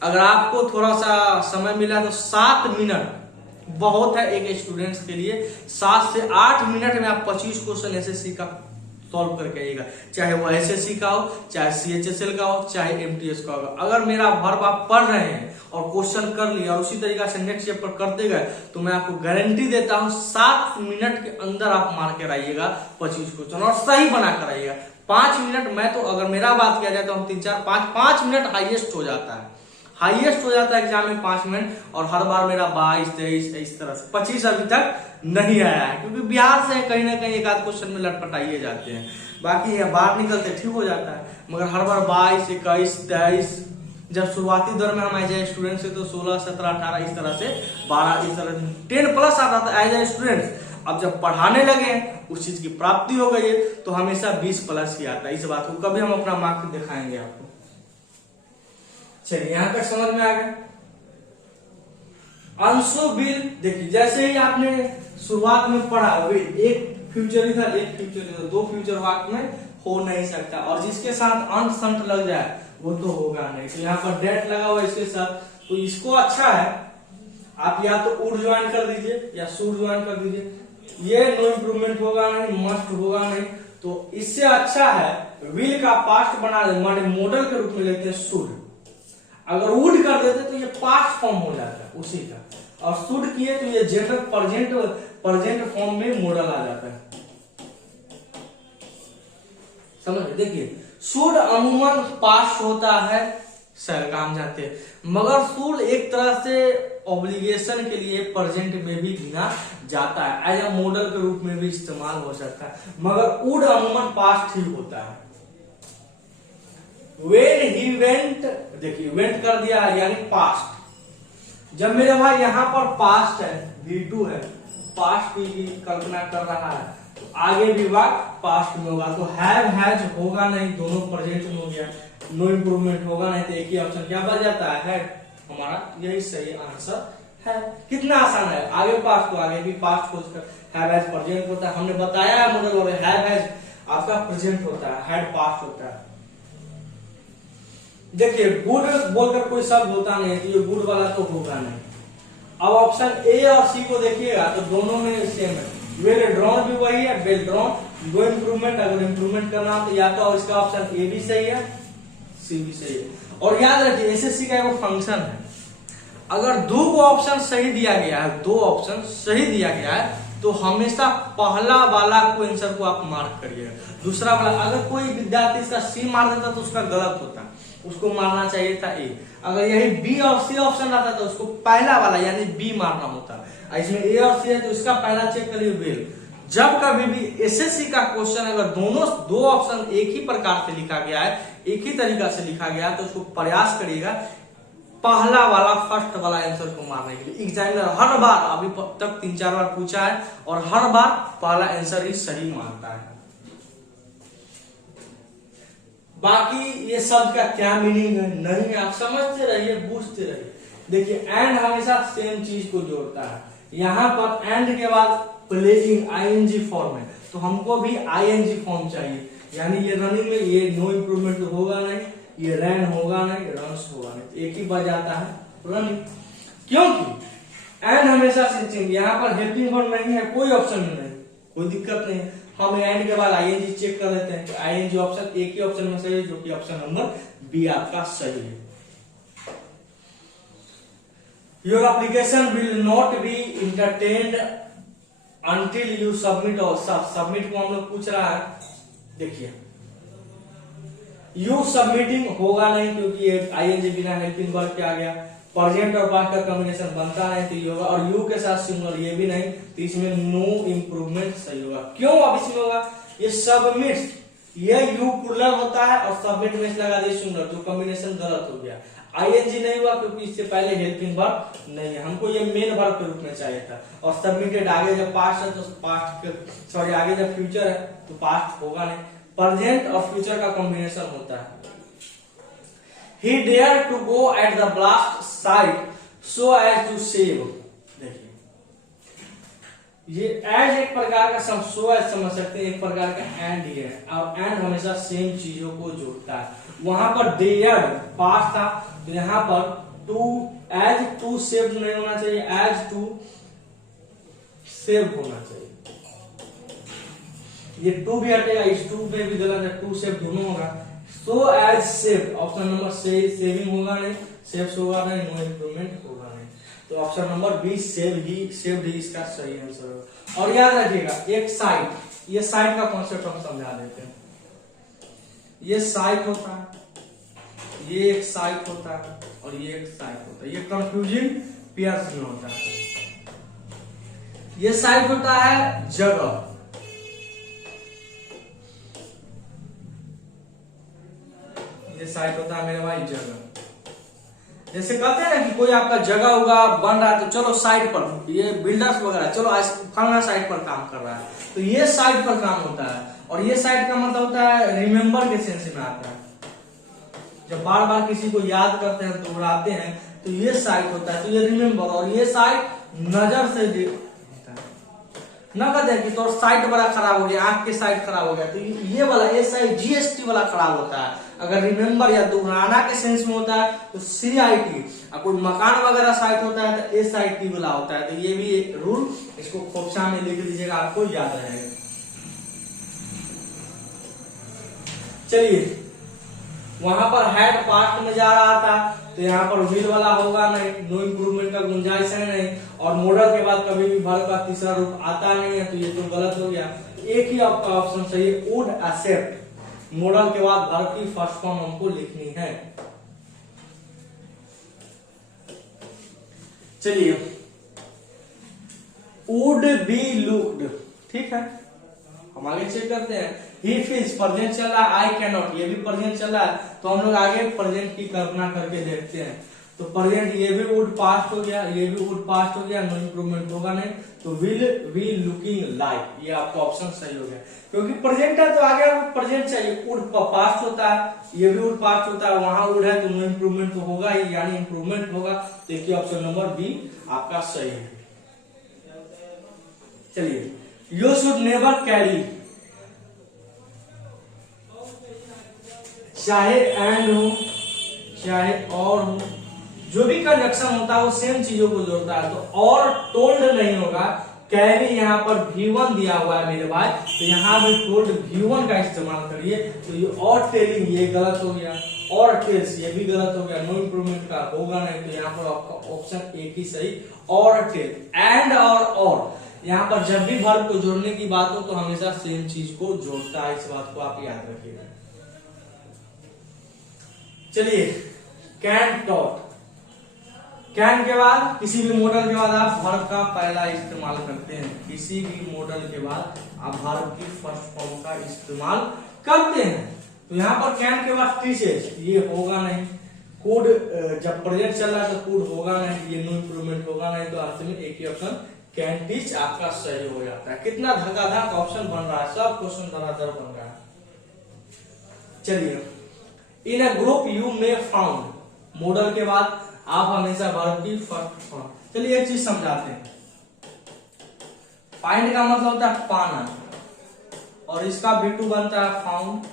अगर आपको थोड़ा सा समय मिला तो 7 मिनट बहुत है एक स्टूडेंट्स के लिए, 7 से 8 मिनट में आप 25 क्वेश्चन एसएससी का सॉल्व करके आइएगा, चाहे वो एसएससी का हो, चाहे सीएचएसएल का हो, चाहे एमटीएस का होगा। अगर मेरा वर्ब आप पढ़ रहे हैं और क्वेश्चन कर लिया और उसी तरीका से नेक्स्ट चैप्टर करते गए, तो मैं आपको गारंटी देता हूं 7 मिनट के अंदर आप मार कर आइएगा 25 क्वेश्चन, और सही बना कर आइएगा। 5 मिनट मैं तो, अगर मेरा बात किया जाए तो हम 3-4-5 मिनट हाईएस्ट हो जाता है, हाईएस्ट हो जाता है एग्जाम में 5 मिनट, और हर बार मेरा 22-23 इस तरह से, 25 अभी तक नहीं आया है, क्योंकि बिहार से कहीं ना कहीं एक आध क्वेश्चन में लटपटाइए जाते हैं, बाकी बाहर निकलते ठीक हो जाता है, मगर हर बार 22, 21, 23, जब शुरुआती दौर में हम एज ए स्टूडेंट से तो 16, 17, 18 इस तरह से 12 इस तरह से 10+ आता था एज ए स्टूडेंट। अब जब पढ़ाने लगे उस चीज की प्राप्ति हो गई है तो हमेशा 20+ ही आता है, इस बात को कभी हम अपना मार्क्स दिखाएंगे आपको। चलिए यहां तक समझ में आ गया। अंशु विल, देखिए जैसे ही आपने शुरुआत में पढ़ा विल, एक फ्यूचर इधर एक फ्यूचर इधर, दो फ्यूचर वाक्य में हो नहीं सकता, और जिसके साथ अंत संत लग जाए वो तो होगा नहीं। तो यहाँ पर डेट लगा हुआ इसके साथ, तो इसको अच्छा है आप या तो उड ज्वाइन कर दीजिए या शुड ज्वाइन कर दीजिए। ये नो इम्प्रूवमेंट होगा नहीं, मस्ट होगा नहीं, तो इससे अच्छा है विल का पास्ट बना दे, माने मॉडल के रूप में लेते हैं शुड। अगर वुड कर देते तो ये पास्ट फॉर्म हो जाता है उसी का, और शुड किए तो ये जनरल प्रेजेंट फॉर्म में मॉडल आ जाता है। समझ देखिए शुड अमूमन पास्ट होता है, सर काम जाते हैं, मगर शुड एक तरह से ऑब्लिगेशन के लिए प्रेजेंट में भी गिना जाता है, एज अ मॉडल के रूप में भी इस्तेमाल हो सकता है, मगर वुड अमूमन पास्ट ही होता है। When he went, देखिए वेंट कर दिया यानी पास्ट। जब मेरे भाई यहाँ पर पास्ट है, V2 है, पास्ट की कल्पना कर रहा है, तो आगे भी वाक्य पास्ट में होगा, तो हैव हैज होगा नहीं, दोनों प्रेजेंट में हो गया। नो इम्प्रूवमेंट होगा नहीं, तो एक ही ऑप्शन क्या बच जाता है, हमारा यही सही आंसर है। कितना आसान है, आगे पास्ट तो आगे भी पास्ट खोज कर हैव हैज प्रेजेंट होता है, हमने बताया है मॉडल वाले, हैव हैज आपका प्रेजेंट होता है, हैड पास्ट होता है। देखिए गुड बोलकर कोई शब्द होता नहीं है, तो ये गुड वाला तो होगा नहीं। अब ऑप्शन ए और सी को देखिएगा तो दोनों में सेम है, वेल ड्रॉन भी वही है, वेल ड्रॉन, नो इम्प्रूवमेंट, अगर इम्प्रूवमेंट करना हो तो या तो इसका ऑप्शन ए भी सही है, सी भी सही है। और याद रखिए एसएससी का एक फंक्शन है, अगर दो ऑप्शन सही दिया गया है, दो ऑप्शन सही दिया गया है, तो हमेशा पहला वाला को आंसर को आप मार्क करिएगा, दूसरा वाला, अगर कोई विद्यार्थी इसका सी मार देता तो उसका गलत होता, उसको मारना चाहिए था ए। अगर यही बी और सी ऑप्शन रहता तो उसको पहला वाला यानी बी मारना होता। इसमें ए और सी है तो इसका पहला चेक करिए वेल। जब कभी भी एसएससी का क्वेश्चन अगर दोनों दो ऑप्शन एक ही प्रकार से लिखा गया है, एक ही तरीका से लिखा गया है, तो उसको प्रयास करिएगा पहला वाला फर्स्ट वाला आंसर को मारने के लिए। एग्जामिनर हर बार अभी तक 3-4 बार पूछा है और हर बार पहला आंसर ही सही मानता है। बाकी ये शब्द का क्या मीनिंग है नहीं, आप समझते रहिए, बूझते रहिए। देखिए एंड हमेशा सेम चीज को जोड़ता है, यहाँ पर एंड के बाद प्लेइंग आईएनजी फॉर्म है, तो हमको भी आईएनजी फॉर्म चाहिए, यानी ये रनिंग में ये नो इम्प्रूवमेंट तो होगा नहीं, ये रन होगा नहीं, रन्स होगा नहीं, एक ही बच जाता है रनिंग, क्योंकि एंड हमेशा से चेंज। यहाँ पर हेल्पिंग वर्ब नहीं है, कोई ऑप्शन में नहीं, कोई दिक्कत नहीं है। हम एंड के बाद आईएनजी चेक कर लेते हैं, तो आईएनजी ऑप्शन एक ही ऑप्शन में सही है, जो कि ऑप्शन नंबर बी आपका सही है। Your application will not be entertained until you submit, और सबमिट को हम लोग पूछ रहा है, देखिए यू सबमिटिंग होगा नहीं क्योंकि ये आईएनजी बिना हेल्पिंग वर्ब के आ गया, प्रेजेंट और पास्ट का कॉम्बिनेशन बनता है तो ये होगा, और यू के साथ सिंगुलर ये भी नहीं, तो इसमें नो इम्प्रूवमेंट सही होगा। क्यों अब इसमें होगा, ये सबमिट, ये यू प्लुरल होता है और सबमिट में लगा दिया सिंगुलर, तो कॉम्बिनेशन गलत हो गया। आईएनजी नहीं हुआ क्योंकि इससे पहले हेल्पिंग वर्ब नहीं है, हमको ये मेन वर्ब के रूप में चाहिए था। और सबमिटेड आगे जब पास्ट है तो पास्ट, सॉरी आगे जब फ्यूचर है तो पास्ट होगा नहीं, प्रेजेंट और फ्यूचर का कॉम्बिनेशन होता है। He dared to go at the blast site so as to save, देखिए ये एज एक प्रकार का सब सो एज समझ सकते हैं, एक प्रकार का एंड ही है, और एंड हमेशा सेम चीजों को जोड़ता है। वहां पर डेयर्ड पास्ट था, तो यहाँ पर टू एज टू सेव नहीं होना चाहिए, एज टू सेव होना चाहिए। ये टू भी हटेगा, इस टू में भी गलत है, टू सेव दोनों होगा। So as save option number saving होगा नहीं, सेव्स होगा नहीं, नो इम्प्रूवमेंट होगा नहीं, तो ऑप्शन नंबर बी सेव्ड ही इसका सही आंसर होगा। और याद रखिएगा एक साइट, ये साइट का कॉन्सेप्ट हम समझा देते हैं। ये साइट होता है, ये एक साइट होता है और ये एक साइट होता है, ये कंफ्यूजिंग पेयर्स में होता है। ये साइट होता है जगह, ये साइट होता है मेरे भाई जगह। जैसे कहते हैं ना कि कोई आपका जगह होगा बन रहा है तो चलो साइट पर, ये बिल्डर्स वगैरह चलो फलाना साइट पर काम कर रहा है, तो ये साइट पर काम होता है। और ये साइट का मतलब होता है रिमेम्बर के सेंस में आता है। जब बार बार किसी को याद करते हैं, दोहराते हैं, तो ये साइट होता है, तो ये रिमेम्बर, और ये साइट नजर से होता है। न कहते हैं कि तो साइट बड़ा खराब हो गया, आंख के साइट खराब हो गया, तो ये वाला SIGST वाला खराब होता है। अगर रिमेम्बर या दोहराना के सेंस में होता है तो CIT, और कोई मकान वगैरह साइट होता है तो SIT वाला होता है। तो ये भी एक रूल, इसको खोपचा में लिख दीजिएगा, आपको याद रहेगा। चलिए, वहां पर हेड पास्ट में जा रहा था, तो यहाँ पर विल वाला होगा नहीं, नो इम्प्रूवमेंट का गुंजाइश है नहीं, और मोडल के बाद कभी भी वर्ब का तीसरा रूप आता नहीं है, तो ये तो गलत हो गया। एक ही आपका ऑप्शन सही है, वुड एक्सेप्ट। मोडल के बाद वर्ब की फर्स्ट फॉर्म हमको लिखनी है। चलिए, वुड बी लुक्ड, ठीक है, हम आगे चेक करते हैं। ही फील्स, प्रेजेंट चल रहा है, आई कैन नॉट, ये भी प्रेजेंट चल रहा है, तो हम लोग आगे प्रेजेंट की कल्पना करके देखते हैं। तो प्रेजेंट ये भी वुड पास्ट हो गया, ये भी वुड पास्ट हो गया, नो इम्प्रूवमेंट होगा नहीं, तो विल बी लुकिंग लाइक, ये आपका ऑप्शन सही हो गया, क्योंकि प्रेजेंट है तो आगे आपको प्रेजेंट चाहिए। वुड पास्ट होता है, ये भी वुड पास्ट होता है, वहां वुड है तो नो इम्प्रूवमेंट तो होगा ही, यानी इम्प्रूवमेंट होगा। देखिए ऑप्शन नंबर बी आपका सही है। चलिए, यू शुड नेवर कैरी, चाहे एंड हो चाहे और हो, जो भी कंजक्शन होता है वो सेम चीजों को जोड़ता है, तो और टोल्ड नहीं होगा। कैरी यहाँ पर V1 दिया हुआ है मेरे भाई, तो यहाँ भी टोल्ड V1 का इस्तेमाल करिए। तो ये और टेलिंग, ये गलत हो गया, और टेल्स ये भी गलत हो गया, नो इम्प्रूवमेंट का होगा नहीं, तो यहाँ पर आपका ऑप्शन एक ही सही, और टेल। एंड और यहाँ पर जब भी वर्ब को जोड़ने की बात हो तो हमेशा सेम चीज को जोड़ता है, इस बात को आप याद रखिएगा। चलिए, कैन टॉट, कैन के बाद किसी भी मॉडल के बाद आप वर्ब का पहला इस्तेमाल करते हैं, किसी भी मॉडल के बाद आप वर्ब की फर्स्ट फॉर्म का इस्तेमाल करते हैं। तो यहाँ पर कैन के बाद टीचेज, ये होगा नहीं। कुड, जब प्रेजेंट चल रहा है तो कुड होगा नहीं, ये नो इम्प्रूवमेंट होगा नहीं, तो अंत में एक ही ऑप्शन कैन टीच आपका सही हो जाता है। कितना धक्का-धक ऑप्शन बन रहा है, सब क्वेश्चन धराधर बन रहा है। चलिए, in a group you may found, model के बाद आप हमेशा वर्ब की फर्स्ट फॉर्म। चलिए एक चीज समझाते हैं। फाइंड का मतलब होता है पाना, और इसका V2 बनता है फाउंड,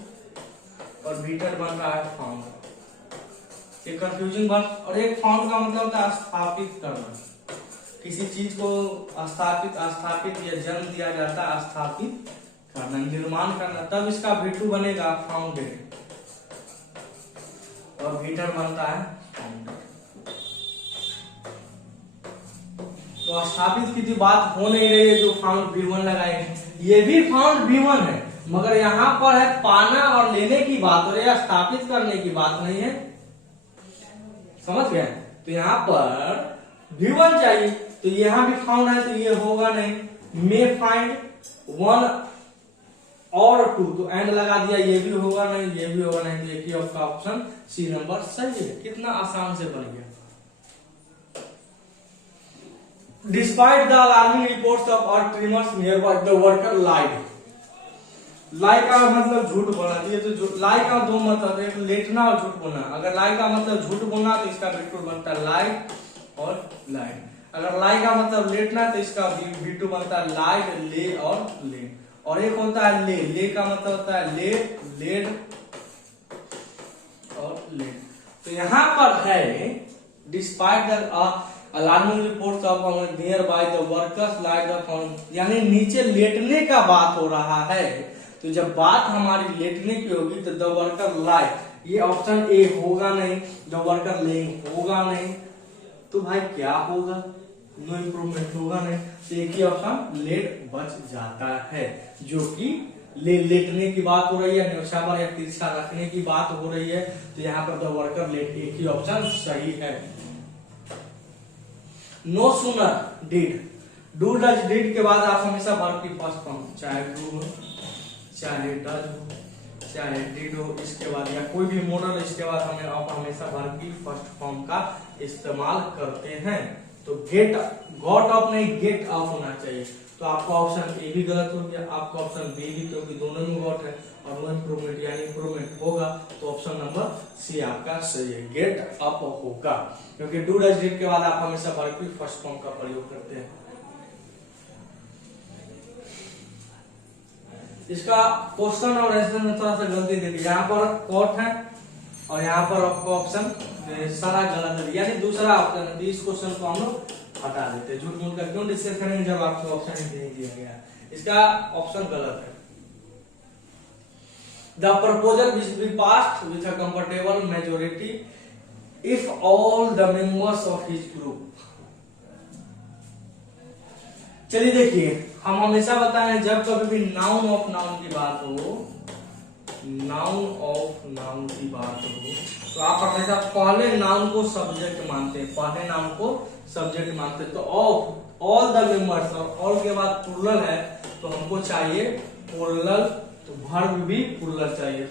और V3 बनता है फाउंड। ये कंफ्यूजिंग बन, और एक फाउंड का मतलब होता है स्थापित करना, किसी चीज को स्थापित या जन्म दिया जाता है, स्थापित करना, निर्माण करना, तब इसका V2 बनेगा फाउंडेड, और V3 बनता है फाउंडेड। तो स्थापित की जो बात हो नहीं रही है, जो फाउंड V1 लगाएंगे, ये भी फाउंड V1 है, मगर यहाँ पर है पाना और लेने की बात हो रही है, स्थापित करने की बात नहीं है, समझ गए? तो यहाँ पर V1 चाहिए, तो यहाँ भी फाउंड है, तो ये होगा नहीं। मे फाइंड 1 और 2, तो एंड लगा दिया, ये भी होगा नहीं, ये भी होगा नहीं, तो एक ही ऑप्शन सी नंबर सही है। कितना आसान से बन गया। Despite the alarming reports of earth tremors nearby the worker lied, lie का मतलब झूठ बोलना, तो लाई का दो मतलब, एक लेटना और झूठ बोलना। अगर लाई का मतलब झूठ बोलना तो इसका V2 बनता है लाइट और लाइट। अगर लाई का मतलब लेटना तो इसका V2 बनता है लाइट, ले और ले। और एक होता है ले का मतलब होता है लेट, लेड और लेट। तो यहाँ पर है despite the alarming reports of near by the workers light the found, यानी नीचे लेटने का बात हो रहा है। तो जब बात हमारी लेटने की होगी तो द वर्कर लाइट, ये ऑप्शन ए होगा नहीं, द वर्कर लेइंग होगा नहीं, तो भाई क्या होगा? नो इम्प्रूवमेंट होगा नहीं, तो एक ही ऑप्शन लेट बच जाता है, जो कि लेटने की बात हो रही है, न्योछावर या तिरछा रखने की बात हो रही है, तो यहाँ पर द वर्कर लेट, एक ही ऑप्शन सही है। No sooner did, do does did के बाद आप हमेशा वर्ब की फर्स्ट फॉर्म, चाहे डू हो, चाहे डज हो, चाहे डिड हो, इसके बाद या कोई भी मॉडल, इसके बाद हमें आप हमेशा वर्ब की फर्स्ट फॉर्म का इस्तेमाल करते हैं। तो गेट गॉट अप नहीं गेट अप होना चाहिए। तो आपका ऑप्शन ए भी गलत हो गया, आपका ऑप्शन बी भी, क्योंकि दोनों में गॉट है और नो इम्प्रूवमेंट यानी इम्प्रूवमेंट होगा। तो ऑप्शन नंबर सी आपका सही है, गेट अप होगा, क्योंकि डू डज डिड के बाद आप हमेशा वर्ब की फर्स्ट फॉर्म का प्रयोग करते हैं। इसका क्वेश्चन और आंसर में थोड़ा सा गलती देखिए, यहाँ पर कॉट है और यहाँ पर आपका ऑप्शन सारा गलत है, यानी दूसरा ऑप्शन है। इस क्वेश्चन को हम लोग हटा देते हैं, झूठ मूठ का क्यों डिस्कस करेंगे जब आपको ऑप्शन ही नहीं दिया गया। इसका ऑप्शन गलत है। The proposal will be passed with a comfortable majority if all the members of his group. चलिए देखिए, हम हमेशा बताएं जब कभी भी नाउन ऑफ नाउन की बात हो, नाउन ऑफ नाउन की बात हो, तो आप हमेशा पहले नाउन को सब्जेक्ट मानते हैं, पहले नाउन को सब्जेक्ट मानते हैं। तो ऑफ ऑल द मेंबर्स और ऑल के बाद प्लूरल है, तो हमको चाहिए प्लूरल, तो वर्ब भी प्लूरल चाहिए।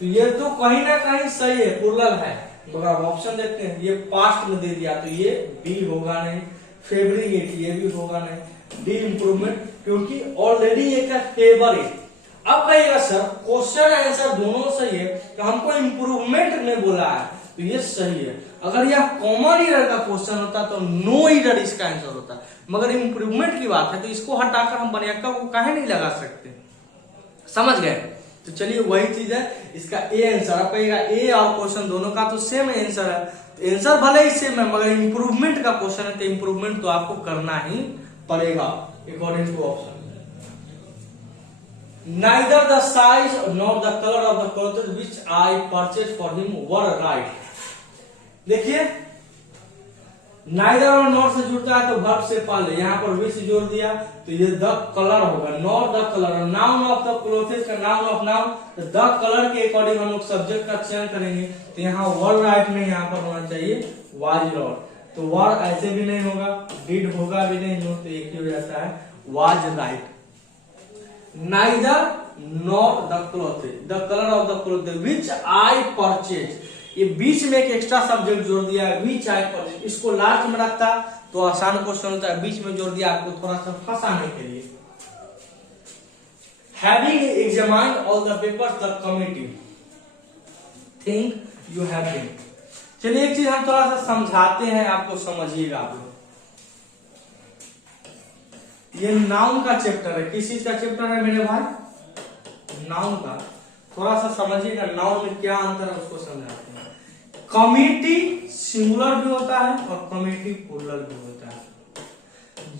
तो ये तो कहीं ना कहीं सही है, प्लूरल है, मगर ऑप्शन देखते हैं, ये पास्ट में दे दिया तो ये बी होगा नहीं, फेवरेट ये भी होगा नहीं, डी इम्प्रूवमेंट क्योंकि ऑलरेडी एक है फेवरेट। अब कहिएगा सर क्वेश्चन आंसर दोनों सही है, तो हमको इम्प्रूवमेंट ने बोला है, तो ये सही है। अगर यह कॉमन ईरर का क्वेश्चन होता तो नो ईरर इसका आंसर होता, मगर इम्प्रूवमेंट की बात है तो इसको हटाकर हम बनियाक्का को काहे नहीं लगा सकते, समझ गए। तो चलिए वही चीज है, इसका ए आंसर। आप कहिएगा ए और क्वेश्चन दोनों का तो सेम आंसर है, तो आंसर भले ही सेम है, मगर इम्प्रूवमेंट का क्वेश्चन है तो इम्प्रूवमेंट तो आपको करना ही पड़ेगा according to option. Neither the size nor the color of the clothes which I purchased for him were right. देखिए neither और nor से जुड़ता है तो verb से पहले यहाँ पर which जोड़ दिया तो ये the color होगा, nor the color। noun of the clothes का noun of noun, तो the color के अकॉर्डिंग हम लोग सब्जेक्ट का चयन करेंगे, तो यहाँ were right में यहाँ पर होना चाहिए was not, तो were ऐसे भी नहीं होगा, did होगा भी नहीं, तो एक ही हो जाता है was right। Neither nor the clothes, the color of the clothes which I purchased, ये बीच में एक एक्स्ट्रा सब्जेक्ट जोड़ दिया है which I purchased, इसको लास्ट में रखता तो आसान क्वेश्चन होता है, बीच में जोड़ दिया आपको थोड़ा सा फंसाने के लिए। Having examined all the papers, the committee think you have been। चलिए एक चीज हम थोड़ा सा समझाते हैं, आपको समझिएगा आप लोग। ये नाउन का चैप्टर है, किस चीज का चैप्टर है मेरे भाई, नाउन का। थोड़ा सा समझिएगा नाउन में क्या अंतर है उसको समझाते हैं। कमिटी सिंगुलर भी होता है और कमिटी प्लूरल भी होता है।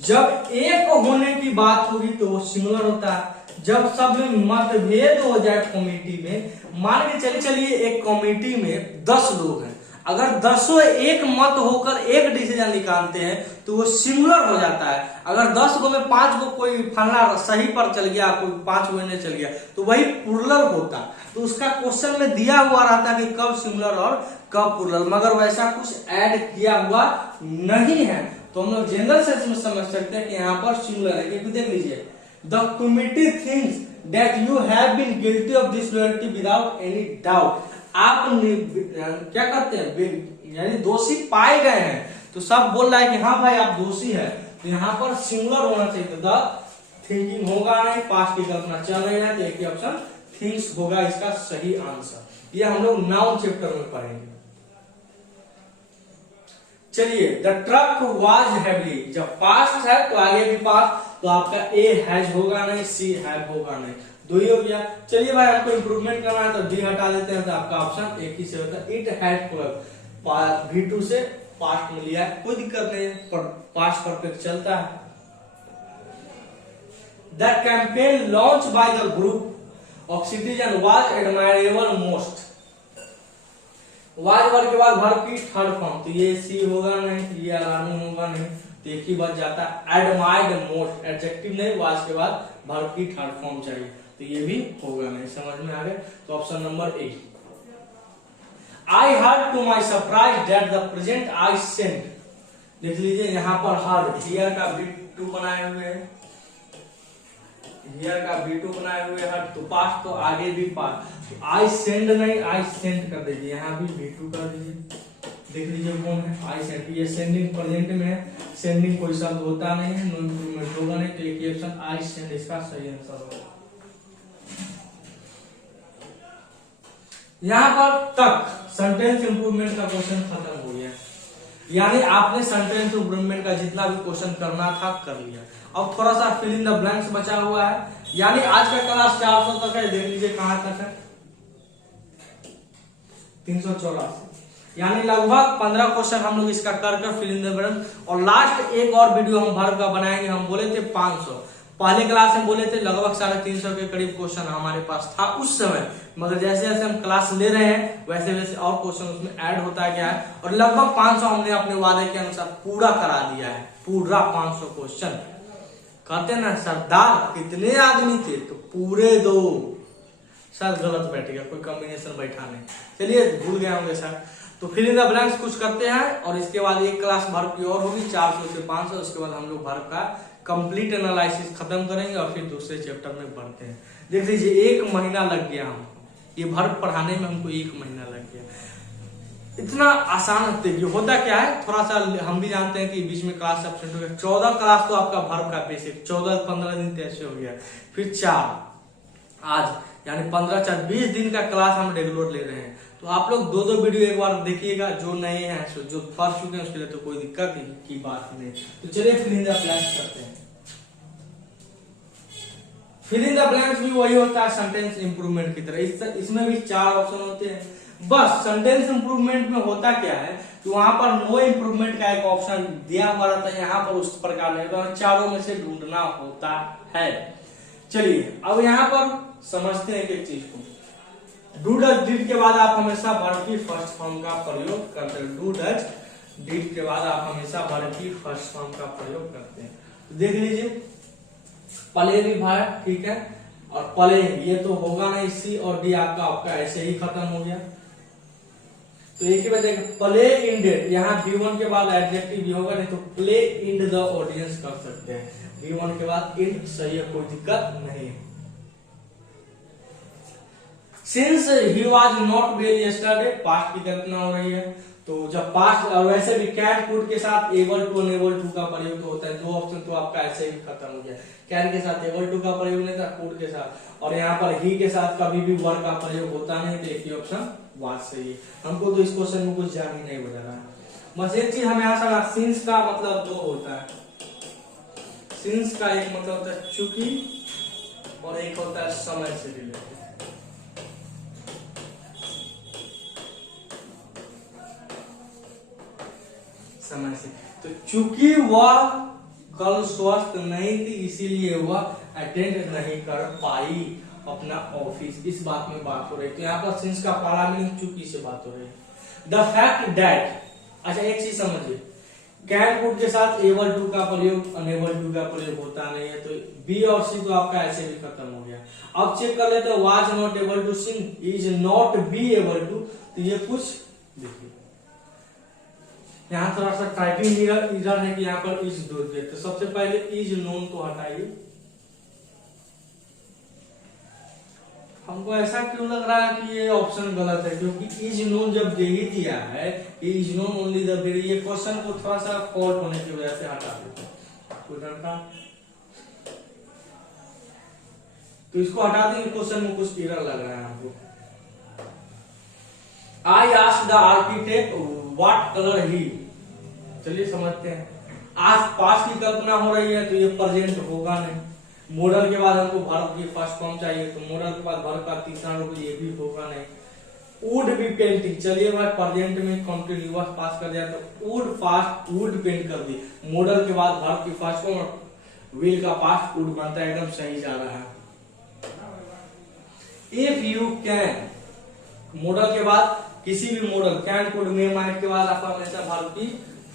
जब एक होने की बात होगी तो वो सिंगुलर होता है, जब सब में मतभेद हो जाए कमिटी में, मान के चलिए एक कमिटी में 10 लोग हैं, अगर 10 एक मत होकर एक डिसीजन निकालते हैं तो वो सिंगुलर हो जाता है। अगर 10 गो में 5 गो कोई फलना सही पर चल गया, कोई 5 गो नहीं चल गया, तो वही प्लूरल होता। तो उसका क्वेश्चन में दिया हुआ रहता है कि कब सिंगुलर और कब प्लूरल, मगर वैसा कुछ ऐड किया हुआ नहीं है। तो हम लोग जनरल सेंस में समझ सकते हैं कि यहाँ पर सिंगुलर है, क्योंकि देख लीजिए the committee thinks that you have been guilty of disloyalty without any doubt. आप क्या करते हैं, यानी दोषी पाए गए हैं, तो सब बोल रहा है कि हाँ भाई आप दोषी है, तो यहाँ पर सिंगुलर होना चाहिए। तो द थिंकिंग होगा नहीं, पास्ट की कल्पना चल रही है, तो एक ही ऑप्शन थिंग्स होगा इसका सही आंसर। ये हम लोग नाउन चैप्टर में पढ़ेंगे। चलिए द ट्रक वाज हैवी, जब पास्ट है तो आगे भी पास्ट, तो आपका ए हैज होगा नहीं, सी हैव होगा नहीं, दो ही हो गया। चलिए भाई आपको इंप्रूवमेंट करना है तो डी हटा देते हैं, तो आपका ऑप्शन एक ही से होता है, इट हैड क्लब। V2 से पास्ट में लिया है, कोई दिक्कत नहीं है, पास्ट परफेक्ट चलता है। The campaign launch by the group of citizen was admirable most. Was word के बाद वर्ब की थर्ड फॉर्म, तो ये सी होगा नहीं, ये अलार्मिंग होगा नहीं, तो एक ही बात जाता है एडमायर्ड मोस्ट, एडजेक्टिव नहीं, वाज के बाद वर्ब की थर्ड फॉर्म चाहिए, तो ये भी होगा नहीं। समझ में आ गया, तो option number A. I heard to my surprise that the present I sent, देख लीजिए यहाँ पर हर्ड, हियर का V2 बनाए हुए हैं, हियर का V2 बनाए हुए हर्ड, तो पास्ट तो आगे भी पास्ट, आई सेंड नहीं, आई सेंट कर दीजिए, यहाँ भी V2 कर दीजिए, देख लीजिए कौन है, आई सेंड। ये सेंडिंग प्रेजेंट में है, सेंडिंग कोई शब्द होता नहीं है, नो इम्प्रूवमेंट होगा नहीं, तो एक ही ऑप्शन आई सेंड इसका सही आंसर होगा। यहाँ पर तक सेंटेंस इंप्रूवमेंट का क्वेश्चन खत्म हो गया, यानी आपने सेंटेंस इंप्रूवमेंट का जितना भी क्वेश्चन करना था कर लिया। अब थोड़ा सा फिल इन द ब्लैंक्स बचा हुआ है, यानी आज का क्लास 400 तक है। देख लीजिए कहां तक है, 384, यानी लगभग 15 क्वेश्चन हम लोग इसका कर फिल इन द ब्लैंक्स। और लास्ट एक और वीडियो हम भर का बनाएंगे। हम बोले थे 500, पहले क्लास में बोले थे लगभग 350 के करीब क्वेश्चन हमारे पास था उस समय, मगर जैसे जैसे हम क्लास ले रहे हैं वैसे वैसे और क्वेश्चन उसमें ऐड होता गया है, और लगभग 500 हमने अपने वादे के अनुसार पूरा करा दिया है। पूरा 500 क्वेश्चन कहते ना सरदार कितने आदमी थे, तो पूरे 2, शायद गलत बैठ गया, कोई कॉम्बिनेशन बैठा नहीं, चलिए भूल गया होंगे सर। तो फिल इन द ब्लैंक्स कुछ करते हैं, और इसके बाद एक क्लास भर की और होगी 400 से 500। उसके बाद हम लोग भर का कंप्लीट एनालिसिस खत्म करेंगे और फिर दूसरे चैप्टर में बढ़ते हैं। देख लीजिए 1 महीना लग गया हमको, ये भर पढ़ाने में हमको 1 महीना लग गया। इतना आसान होता क्या है, थोड़ा सा हम भी जानते हैं कि बीच में क्लास एब्सेंट हो गया। 14 क्लास तो आपका भर का बेसिक, 14-15 दिन तो ऐसे हो गया, फिर 4 आज, यानी 15-20 दिन का क्लास हम रेगुलर ले रहे हैं। तो आप लोग 2-2 वीडियो एक बार देखिएगा, जो नए हैं जो फर्स्ट चुके हैं उसके लिए तो कोई दिक्कत की बात नहीं। तो चलिए फिल इन द ब्लैंक्स करते हैं। फिल इन द ब्लैंक्स भी वही होता है सेंटेंस इंप्रूवमेंट की तरह, इसमें भी 4 ऑप्शन होते हैं। बस सेंटेंस इंप्रूवमेंट में होता क्या है कि वहां पर नो इंप्रूवमेंट का एक ऑप्शन दिया हुआ रहता है, यहाँ पर उस प्रकार नहीं होता, चारों में से ढूंढना होता है। चलिए अब यहाँ पर समझते हैं एक चीज को। डू डज डिड के बाद आप हमेशा वर्ब की फर्स्ट फॉर्म का प्रयोग करते हैं। डू डज डिड के बाद आप हमेशा वर्ब की फर्स्ट फॉर्म का प्रयोग करते हैं। तो देख लीजिए प्ले भी भाई ठीक है, और प्ले ये तो होगा नहीं, सी और डी आपका ऐसे ही खत्म हो गया। तो एक ही वजह प्ले इंडेड, यहाँ V1 के बाद एडजेक्टिव भी होगा, नहीं तो प्ले इंड द ऑडियंस कर सकते हैं। V1 के बाद इंड सही है, कोई दिक्कत नहीं। Since he was not well yesterday, past की कल्पना हो रही है, तो जब पास्ट, और वैसे भी कैन कुड के साथ एबल टू अनेबल टू का प्रयोग होता है। 2 ऑप्शन तो आपका ऐसे ही खत्म हो गया, कैन के साथ एबल टू का प्रयोग नहीं था, कुड के साथ, और यहाँ पर ही के साथ कभी भी वर्ब का प्रयोग होता नहीं, तो एक ही ऑप्शन वाज सही है। हमको तो इस क्वेश्चन में कुछ जान ही नहीं बता रहा है। बस एक चीज हमें यहाँ समझ, सिंस का मतलब 2 होता है। सिंस का एक मतलब होता है चूंकि, और एक होता है समय से रिलेटेड। समय से, तो चूंकि वह कल स्वस्थ नहीं थी इसीलिए वह अटेंड नहीं कर पाई अपना ऑफिस, इस बात में बात हो रही है। तो यहाँ पर सिंस का पहला मीनिंग चूंकि से बात हो रही है। द फैक्ट दैट, अच्छा एक चीज समझिए, कैन कुड के साथ एबल टू का प्रयोग अनेबल टू का प्रयोग होता नहीं है, तो बी और सी तो आपका ऐसे भी खत्म हो गया। अब चेक कर लेते हैं, was not able to sing, is not be able to, तो ये कुछ देखिए यहाँ थोड़ा सा टाइपिंग इधर है कि यहाँ पर इज दो दिया, तो सबसे पहले इज नोन को हटाइए। हमको ऐसा क्यों लग रहा है कि ये ऑप्शन गलत है, क्योंकि इज नोन जब दे ही दिया है, इज नोन ओनली द, फिर ये क्वेश्चन को थोड़ा सा फॉल्ट होने की वजह से हटा देते हैं। तो इसको हटा देंगे, क्वेश्चन में कुछ एरर लग रहा है हमको। I asked the architect what colour he, चलिए समझते हैं। आज पास की कल्पना हो रही है, तो ये प्रेजेंट होगा नहीं। मॉडल के बाद हमको वर्ब की फर्स्ट फॉर्म चाहिए, तो मॉडल के बाद वर्ब का तीसरा रूप ये भी होगा नहीं। वुड बी पेंटिंग, चलिए भाई प्रेजेंट में कंटिन्यूअस पास कर दिया, तो वुड फास्ट वुड पेंट कर दी। मॉडल के बाद वर्ब की फर्स्ट फॉर्म, विल का पास्ट वुड बनता है, एकदम सही जा रहा है। इफ यू कैन, मॉडल के बाद किसी भी model, can could may might के बाद आप हमेशा वर्ब की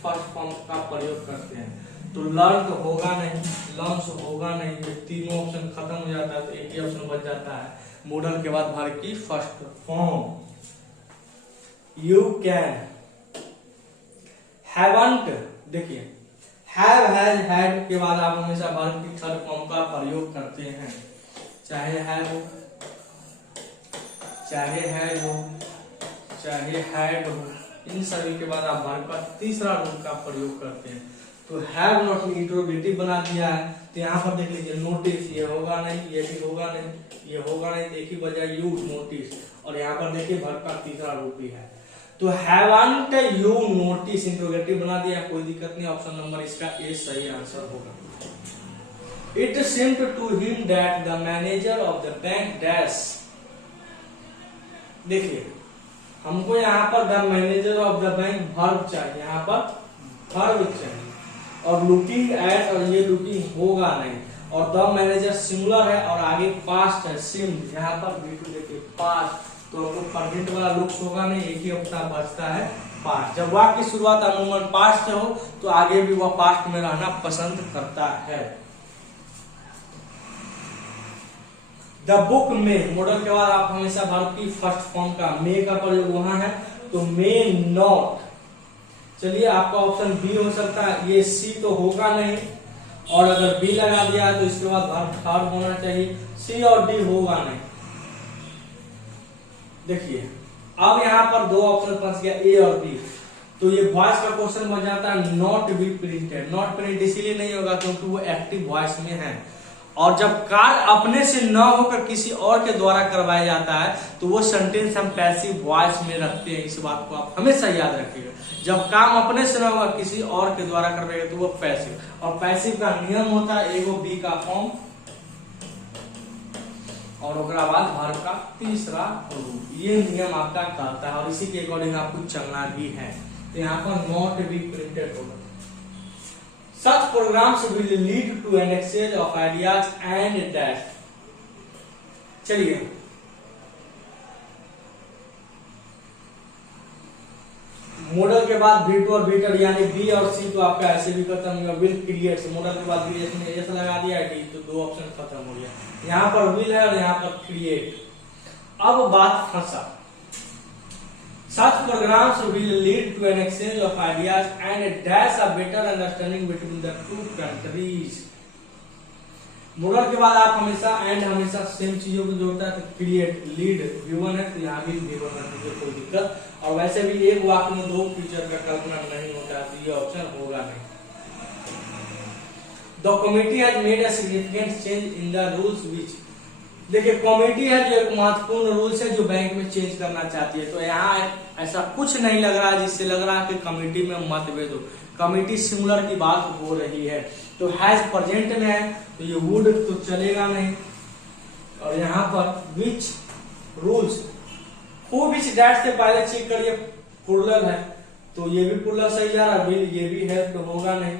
फर्स्ट फॉर्म का प्रयोग करते हैं। तो लर्न तो होगा नहीं, लर्न्स होगा नहीं, ये तीनों ऑप्शन खत्म हो जाता है, तो एक ही ऑप्शन बच जाता है मॉडल के बाद वर्ब की first form. You can, haven't, देखिए हैव हैज हैड के बाद आप हमेशा वर्ब की थर्ड फॉर्म का प्रयोग करते हैं, चाहे हैव हो, चाहे हैज हो, चाहे हैड हो, इन सभी के बाद आप वर्ब का तीसरा रूप का प्रयोग करते हैं। तो हैव नॉट में इंट्रोगेटिव बना दिया है, तो यहाँ पर देख लीजिए नोटिस, ये होगा नहीं, ये भी होगा नहीं, ये होगा नहीं, एक ही बजाय यू नोटिस, और यहाँ पर देखिए वर्ब का तीसरा रूप भी है। तो हैवंट यू नोटिस इंट्रोगेटिव बना दिया, कोई दिक्कत नहीं, ऑप्शन नंबर इसका ए सही आंसर होगा। It seemed to him that the manager of the bank dash, देखिए हमको यहाँ पर the manager of the bank verb चाहिए, यहाँ पर वर्ब चाहिए, और लुकिंग एट, और ये लुकिंग होगा नहीं, और द मैनेजर सिंगुलर है और आगे पास्ट है सीम्ड, यहाँ पर बिल्कुल देखिए पास्ट, तो आपको प्रेजेंट वाला लुक्स होगा नहीं, एक ही ऑप्शन बचता है पास्ट। जब वाक्य की शुरुआत अमूमन पास्ट हो तो आगे भी वह पास्ट में रहना पसंद करता है। द बुक में मॉडल के बाद आप हमेशा वर्ब की फर्स्ट फॉर्म का मे का प्रयोग वहां है, तो मे नॉट, चलिए आपका ऑप्शन बी हो सकता है, ये सी तो होगा नहीं, और अगर बी लगा दिया है तो इसके बाद वर्ब थर्ड होना चाहिए, सी और डी होगा नहीं। देखिए अब यहाँ पर दो ऑप्शन फंस गया, ए और बी, तो ये वॉइस का क्वेश्चन बन जाता है not be printed. Not print इसीलिए नहीं होगा क्योंकि वो एक्टिव वॉइस में है, और जब कार्य अपने से न होकर किसी और के द्वारा करवाया जाता है तो वो सेंटेंस हम पैसिव वॉइस में रखते हैं। इस बात को आप हमेशा याद रखिएगा, जब काम अपने से न होगा किसी और के द्वारा करवाएगा तो वो पैसिव, और पैसिव का नियम होता है एगो बी का फॉर्म और उसके बाद वर्ब का तीसरा रूप, ये नियम आपका कहता है, और इसी के अकॉर्डिंग आपको चलना भी है। तो यहाँ पर नॉट बी प्रिंटेड होगा। Such programs will lead to an exchange of ideas and dash। चलिए मॉडल के बाद बी टू और बीटर यानी बी और सी तो आपका ऐसे भी खत्म होगा। विल क्रिएट, मॉडल के बाद क्रिएट में एस लगा दिया डी, तो दो ऑप्शन खत्म हो गया। यहाँ पर विल है और यहाँ पर क्रिएट। अब बात फंसा। Such programs will lead to an exchange of ideas and dash a better understanding between the two countries। Model के बाद आप हमेशा सेम चीजों को जोड़ता है, तो क्रिएट लीड V1 है, तो यहाँ भी V1 है, कोई दिक्कत, और वैसे भी एक वाक्य में दो फीचर का कल्पना नहीं होता है, तो ये ऑप्शन होगा नहीं। The committee has made a significant change in the rules which, देखिए कमेटी है जो एक महत्वपूर्ण रूल्स है जो बैंक में चेंज करना चाहती है, तो यहाँ ऐसा कुछ नहीं लग रहा है जिससे लग रहा है कि कमेटी में मतभेद हो। कमेटी सिंगुलर की बात हो रही है, तो हैज प्रेजेंट में है तो ये वुड तो चलेगा नहीं, और यहाँ पर which rules, who which that से पहले चेक करिए प्लुरल है, तो ये भी प्लुरल सही जा रहा है, विल ये भी है तो होगा नहीं,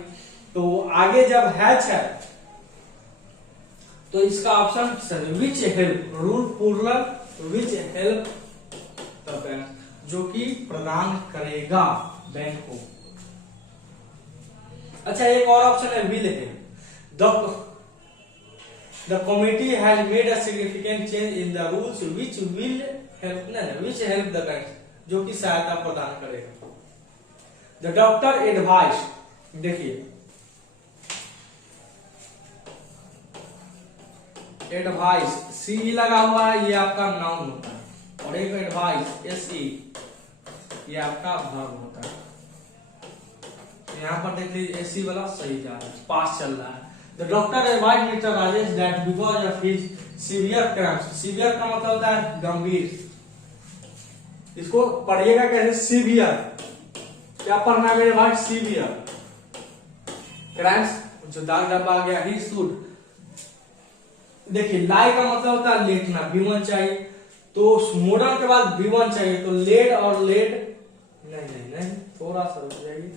तो आगे जब हैज है तो इसका ऑप्शन सही, which help, rule plural, which help the bank, जो कि प्रदान करेगा बैंक को। अच्छा एक और ऑप्शन है विल है, the committee has made a significant change in the rules which will help, which help the bank, जो कि सहायता प्रदान करेगा। द डॉक्टर एडवाइस, देखिए एडवाइस सी लगा हुआ है, ये आपका नाउन होता है, और एक एडवाइस एस ई ये आपका वर्ब होता है। यहाँ पर देख लीजिए एसी वाला सही जा रहा है, पास चल रहा है। The doctor advise mister Rajesh that because of his severe cramps, severe का मतलब होता है गंभीर, इसको पढ़िएगा कैसे, सीवियर, क्या पढ़ना है मेरे भाई, सीवियर क्रैम्प्स, जो दाग डब्बा आ गया, ही शुड, देखिए लाई का मतलब होता है लेटना, V1 चाहिए, तो मॉडल के बाद V1 चाहिए, तो लेड और लेड नहीं थोड़ा सा रुक जाइए,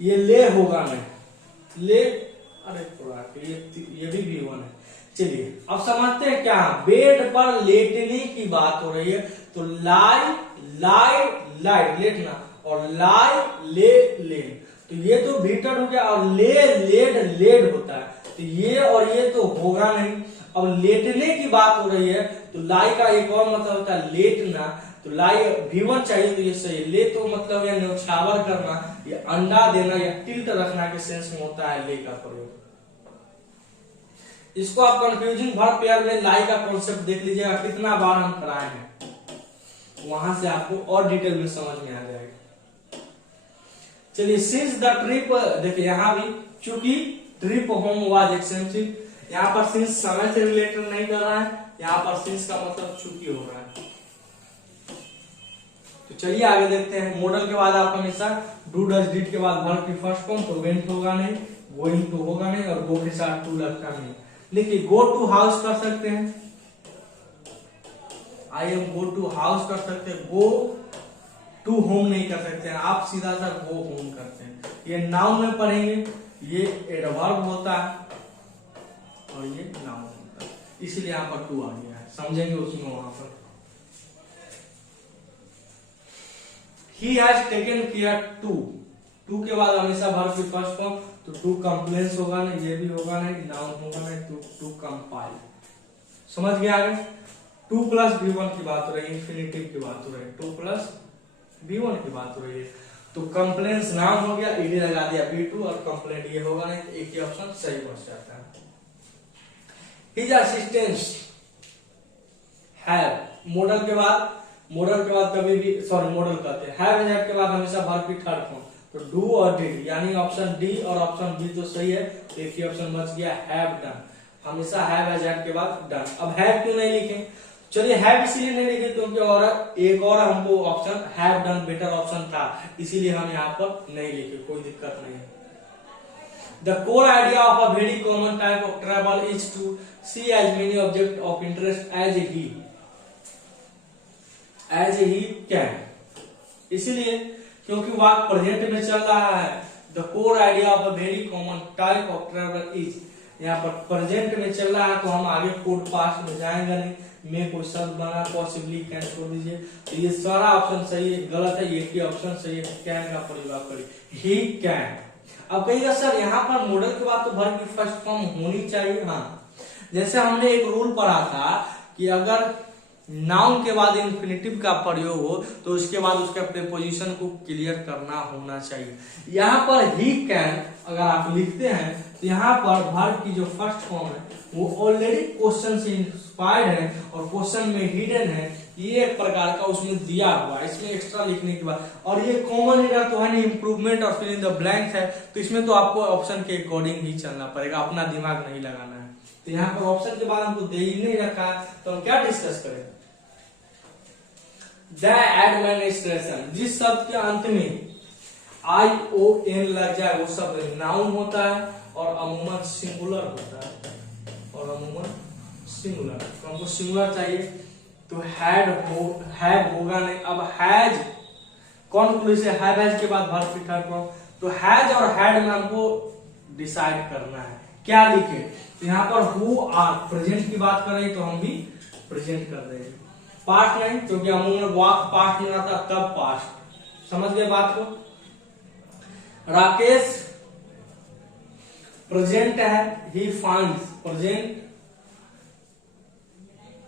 ये ले होगा नहीं, ले, अरे थोड़ा ये भी V1 है। चलिए अब समझते हैं क्या, बेड पर लेटने की बात हो रही है, तो लाई लाइट लेटना, और लाई ले लेन, तो ये तो भीतर हो गया, और ले लेड होता है, तो ये और ये तो होगा नहीं। अब लेटने की बात हो रही है, तो लाई का एक और मतलब होता है लेटना, तो लाई V1 चाहिए, तो ये सही, ले तो मतलब या न्यौछावर करना, या अंडा देना या टिल्ट रखना के सेंस में होता है ले का प्रयोग। इसको आप कंफ्यूजिंग वर्ब पेयर में लाई का कॉन्सेप्ट देख लीजिएगा, कितना बार हम कराए हैं। वहां से आपको और डिटेल में समझ में आ जाएगा। चलिए, सिंस द ट्रिप, देखिए यहाँ भी चूंकि ट्रिप होम वाज एक्सपेंसिव, यहाँ पर सिंस समय से रिलेटेड नहीं कर रहा है, यहाँ पर सिंस का मतलब चूंकि हो रहा है। तो चलिए आगे देखते हैं। मॉडल के बाद आप हमेशा डू डज डिड के बाद वर्ब की फर्स्ट फॉर्म, तो वेंट होगा नहीं, गोइंग टू होगा नहीं, और गो के साथ टू लगता नहीं। देखिए, गो टू हाउस कर सकते हैं, I am go to house कर सकते हैं, गो टू होम नहीं कर सकते हैं, आप सीधा सा गो होम करते हैं। ये नाउन में पढ़ेंगे, ये एडवर्ब होता है और ये नाउन होता है, इसलिए यहाँ पर टू आ गया है, समझेंगे उसमें वहां पर। He has taken care to, to के बाद हमेशा वर्ब की फर्स्ट फॉर्म, तो टू कंप्लेन्स होगा नहीं, ये भी होगा नहीं, नाउन होगा नहीं, टू कंपाइल। समझ गया आगे? 2 प्लस V1 की बात हो रही है, इंफिनिटिव की बात हो रही है, 2 प्लस V1 की बात हो रही है। तो कंप्लेन्स नाउन हो गया, ईडी लगा दिया V2, और कंप्लेंट ये होगा नहीं, तो एक ही ऑप्शन सही बच जाता है। His assistants have, मॉडल के बाद कभी भी, सॉरी मॉडल कहते हैं, हैव के बाद हमेशा वर्ब की थर्ड फॉर्म, तो डू और डिड, यानी ऑप्शन डी और ऑप्शन बी तो सही है, तो एक ही ऑप्शन बच गया हैव डन, हमेशा हैव हैज के बाद डन। अब हैव क्यों नहीं लिखे? चलिए, हैव इसलिए नहीं लिखे क्योंकि और एक और हमको option have done better option था, इसीलिए हम यहाँ पर नहीं लिखे, कोई दिक्कत नहीं है। The core idea of a very common type of travel is to see as many objects of interest as he can. इसलिए क्योंकि वाक्य प्रेजेंट में चल रहा है, The core idea of a very common type of travel is, यहाँ पर present में चल रहा है, तो हम आगे कोड पास्ट में जाएंगे नहीं, मैं कोई शब्द बना, पॉसिबली कैन छोड़ दीजिए, तो ये सारा ऑप्शन सही है, गलत है, एक ही ऑप्शन सही है, कैन का प्रयोग करिए, ही कैन। अब कहिएगा सर यहाँ पर मॉडल के बाद तो वर्ब की फर्स्ट फॉर्म होनी चाहिए। हाँ, जैसे हमने एक रूल पढ़ा था कि अगर नाउन के बाद इंफिनिटिव का प्रयोग हो तो उसके बाद उसका प्रीपोजिशन को क्लियर करना होना चाहिए। यहाँ पर ही कैन अगर आप लिखते हैं तो यहाँ पर वर्ब की जो फर्स्ट फॉर्म है वो ऑलरेडी क्वेश्चन से इंस्पायर्ड है और क्वेश्चन में हिडन है, ये एक प्रकार का उसमें दिया हुआ है, इसमें एक्स्ट्रा लिखने के बाद, और ये कॉमन एरर तो है नहीं, इंप्रूवमेंट और फिल इन द ब्लैंक्स है, तो इसमें तो आपको ऑप्शन के अकॉर्डिंग ही चलना पड़ेगा, अपना दिमाग नहीं लगाना है। तो यहाँ पर ऑप्शन के बाद हमको दे ही नहीं रखा है, तो हम क्या डिस्कस करें? द एडमिनिस्ट्रेशन, जिस शब्द के अंत में ION लग जाए वो शब्द नाउन होता है और अमूमन सिंगुलर होता है, और अमूमन सिंगुलर, तो हमको सिंगुलर चाहिए, तो हैव होगा नहीं। अब हैज कौन खुली से, हैव हैज के बाद वर्ब की थर्ड फॉर्म, तो हैज और हैड में हमको डिसाइड करना है क्या लिखे। तो यहाँ पर हु आर प्रेजेंट की बात कर रही तो हम भी प्रेजेंट कर देंगे, पास्ट नहीं, क्योंकि अमूमन वाक्य पास्ट में आता तब पास्ट। समझ गए बात को? राकेश प्रेजेंट है, ही फाइंड्स प्रेजेंट,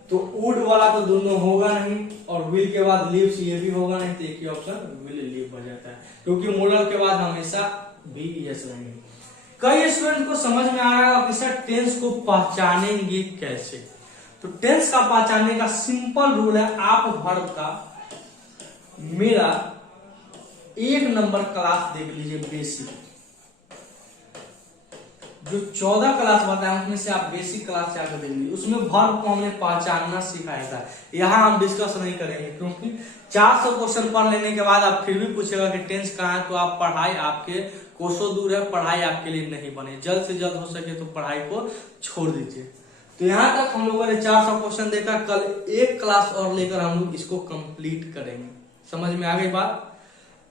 तो वुड वाला तो दोनों होगा नहीं, और विल के बाद लिव्स ये भी होगा नहीं, तो एक ही ऑप्शन विल लिव हो जाता है, क्योंकि मॉडल के बाद हमेशा भी यस रहेंगे। कई स्टूडेंट को समझ में आ रहा है कि सर टेंस को पहचानेंगे कैसे? तो टेंस का पहचानने का सिंपल रूल है, आप वर्ब का मेरा 1 नंबर क्लास देख लीजिए, बेसिक जो 14 क्लास बताया उसमें से आप बेसिक क्लास जाकर देख लीजिए, उसमें वर्ब को हमने पहचानना सिखाया था। यहाँ हम डिस्कस नहीं करेंगे क्योंकि 400 क्वेश्चन पढ़ लेने के बाद आप फिर भी पूछेगा कि टेंस कहाँ है, तो आप पढ़ाई आपके कोसों दूर है, पढ़ाई आपके लिए नहीं बने, जल्द से जल्द हो सके तो पढ़ाई को छोड़ दीजिए। तो यहाँ तक हम लोगों ने 400 क्वेश्चन देखा, कल 1 क्लास और लेकर हम लोग इसको कंप्लीट करेंगे। समझ में आ गई बात?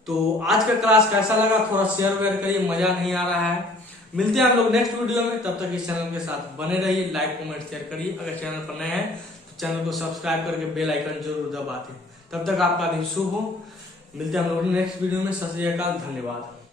तो आज का क्लास कैसा लगा थोड़ा शेयर वेयर करिए, मजा नहीं आ रहा है। मिलते हैं हम लोग नेक्स्ट वीडियो में, तब तक इस चैनल के साथ बने रहिए, लाइक कमेंट शेयर करिए, अगर चैनल पर नए हैं तो चैनल को सब्सक्राइब करके बेल आइकन जरूर दबा दें। तब तक आपका दिन शुभ हो, मिलते हैं हम लोग नेक्स्ट वीडियो में। सत श्री अकाल, धन्यवाद।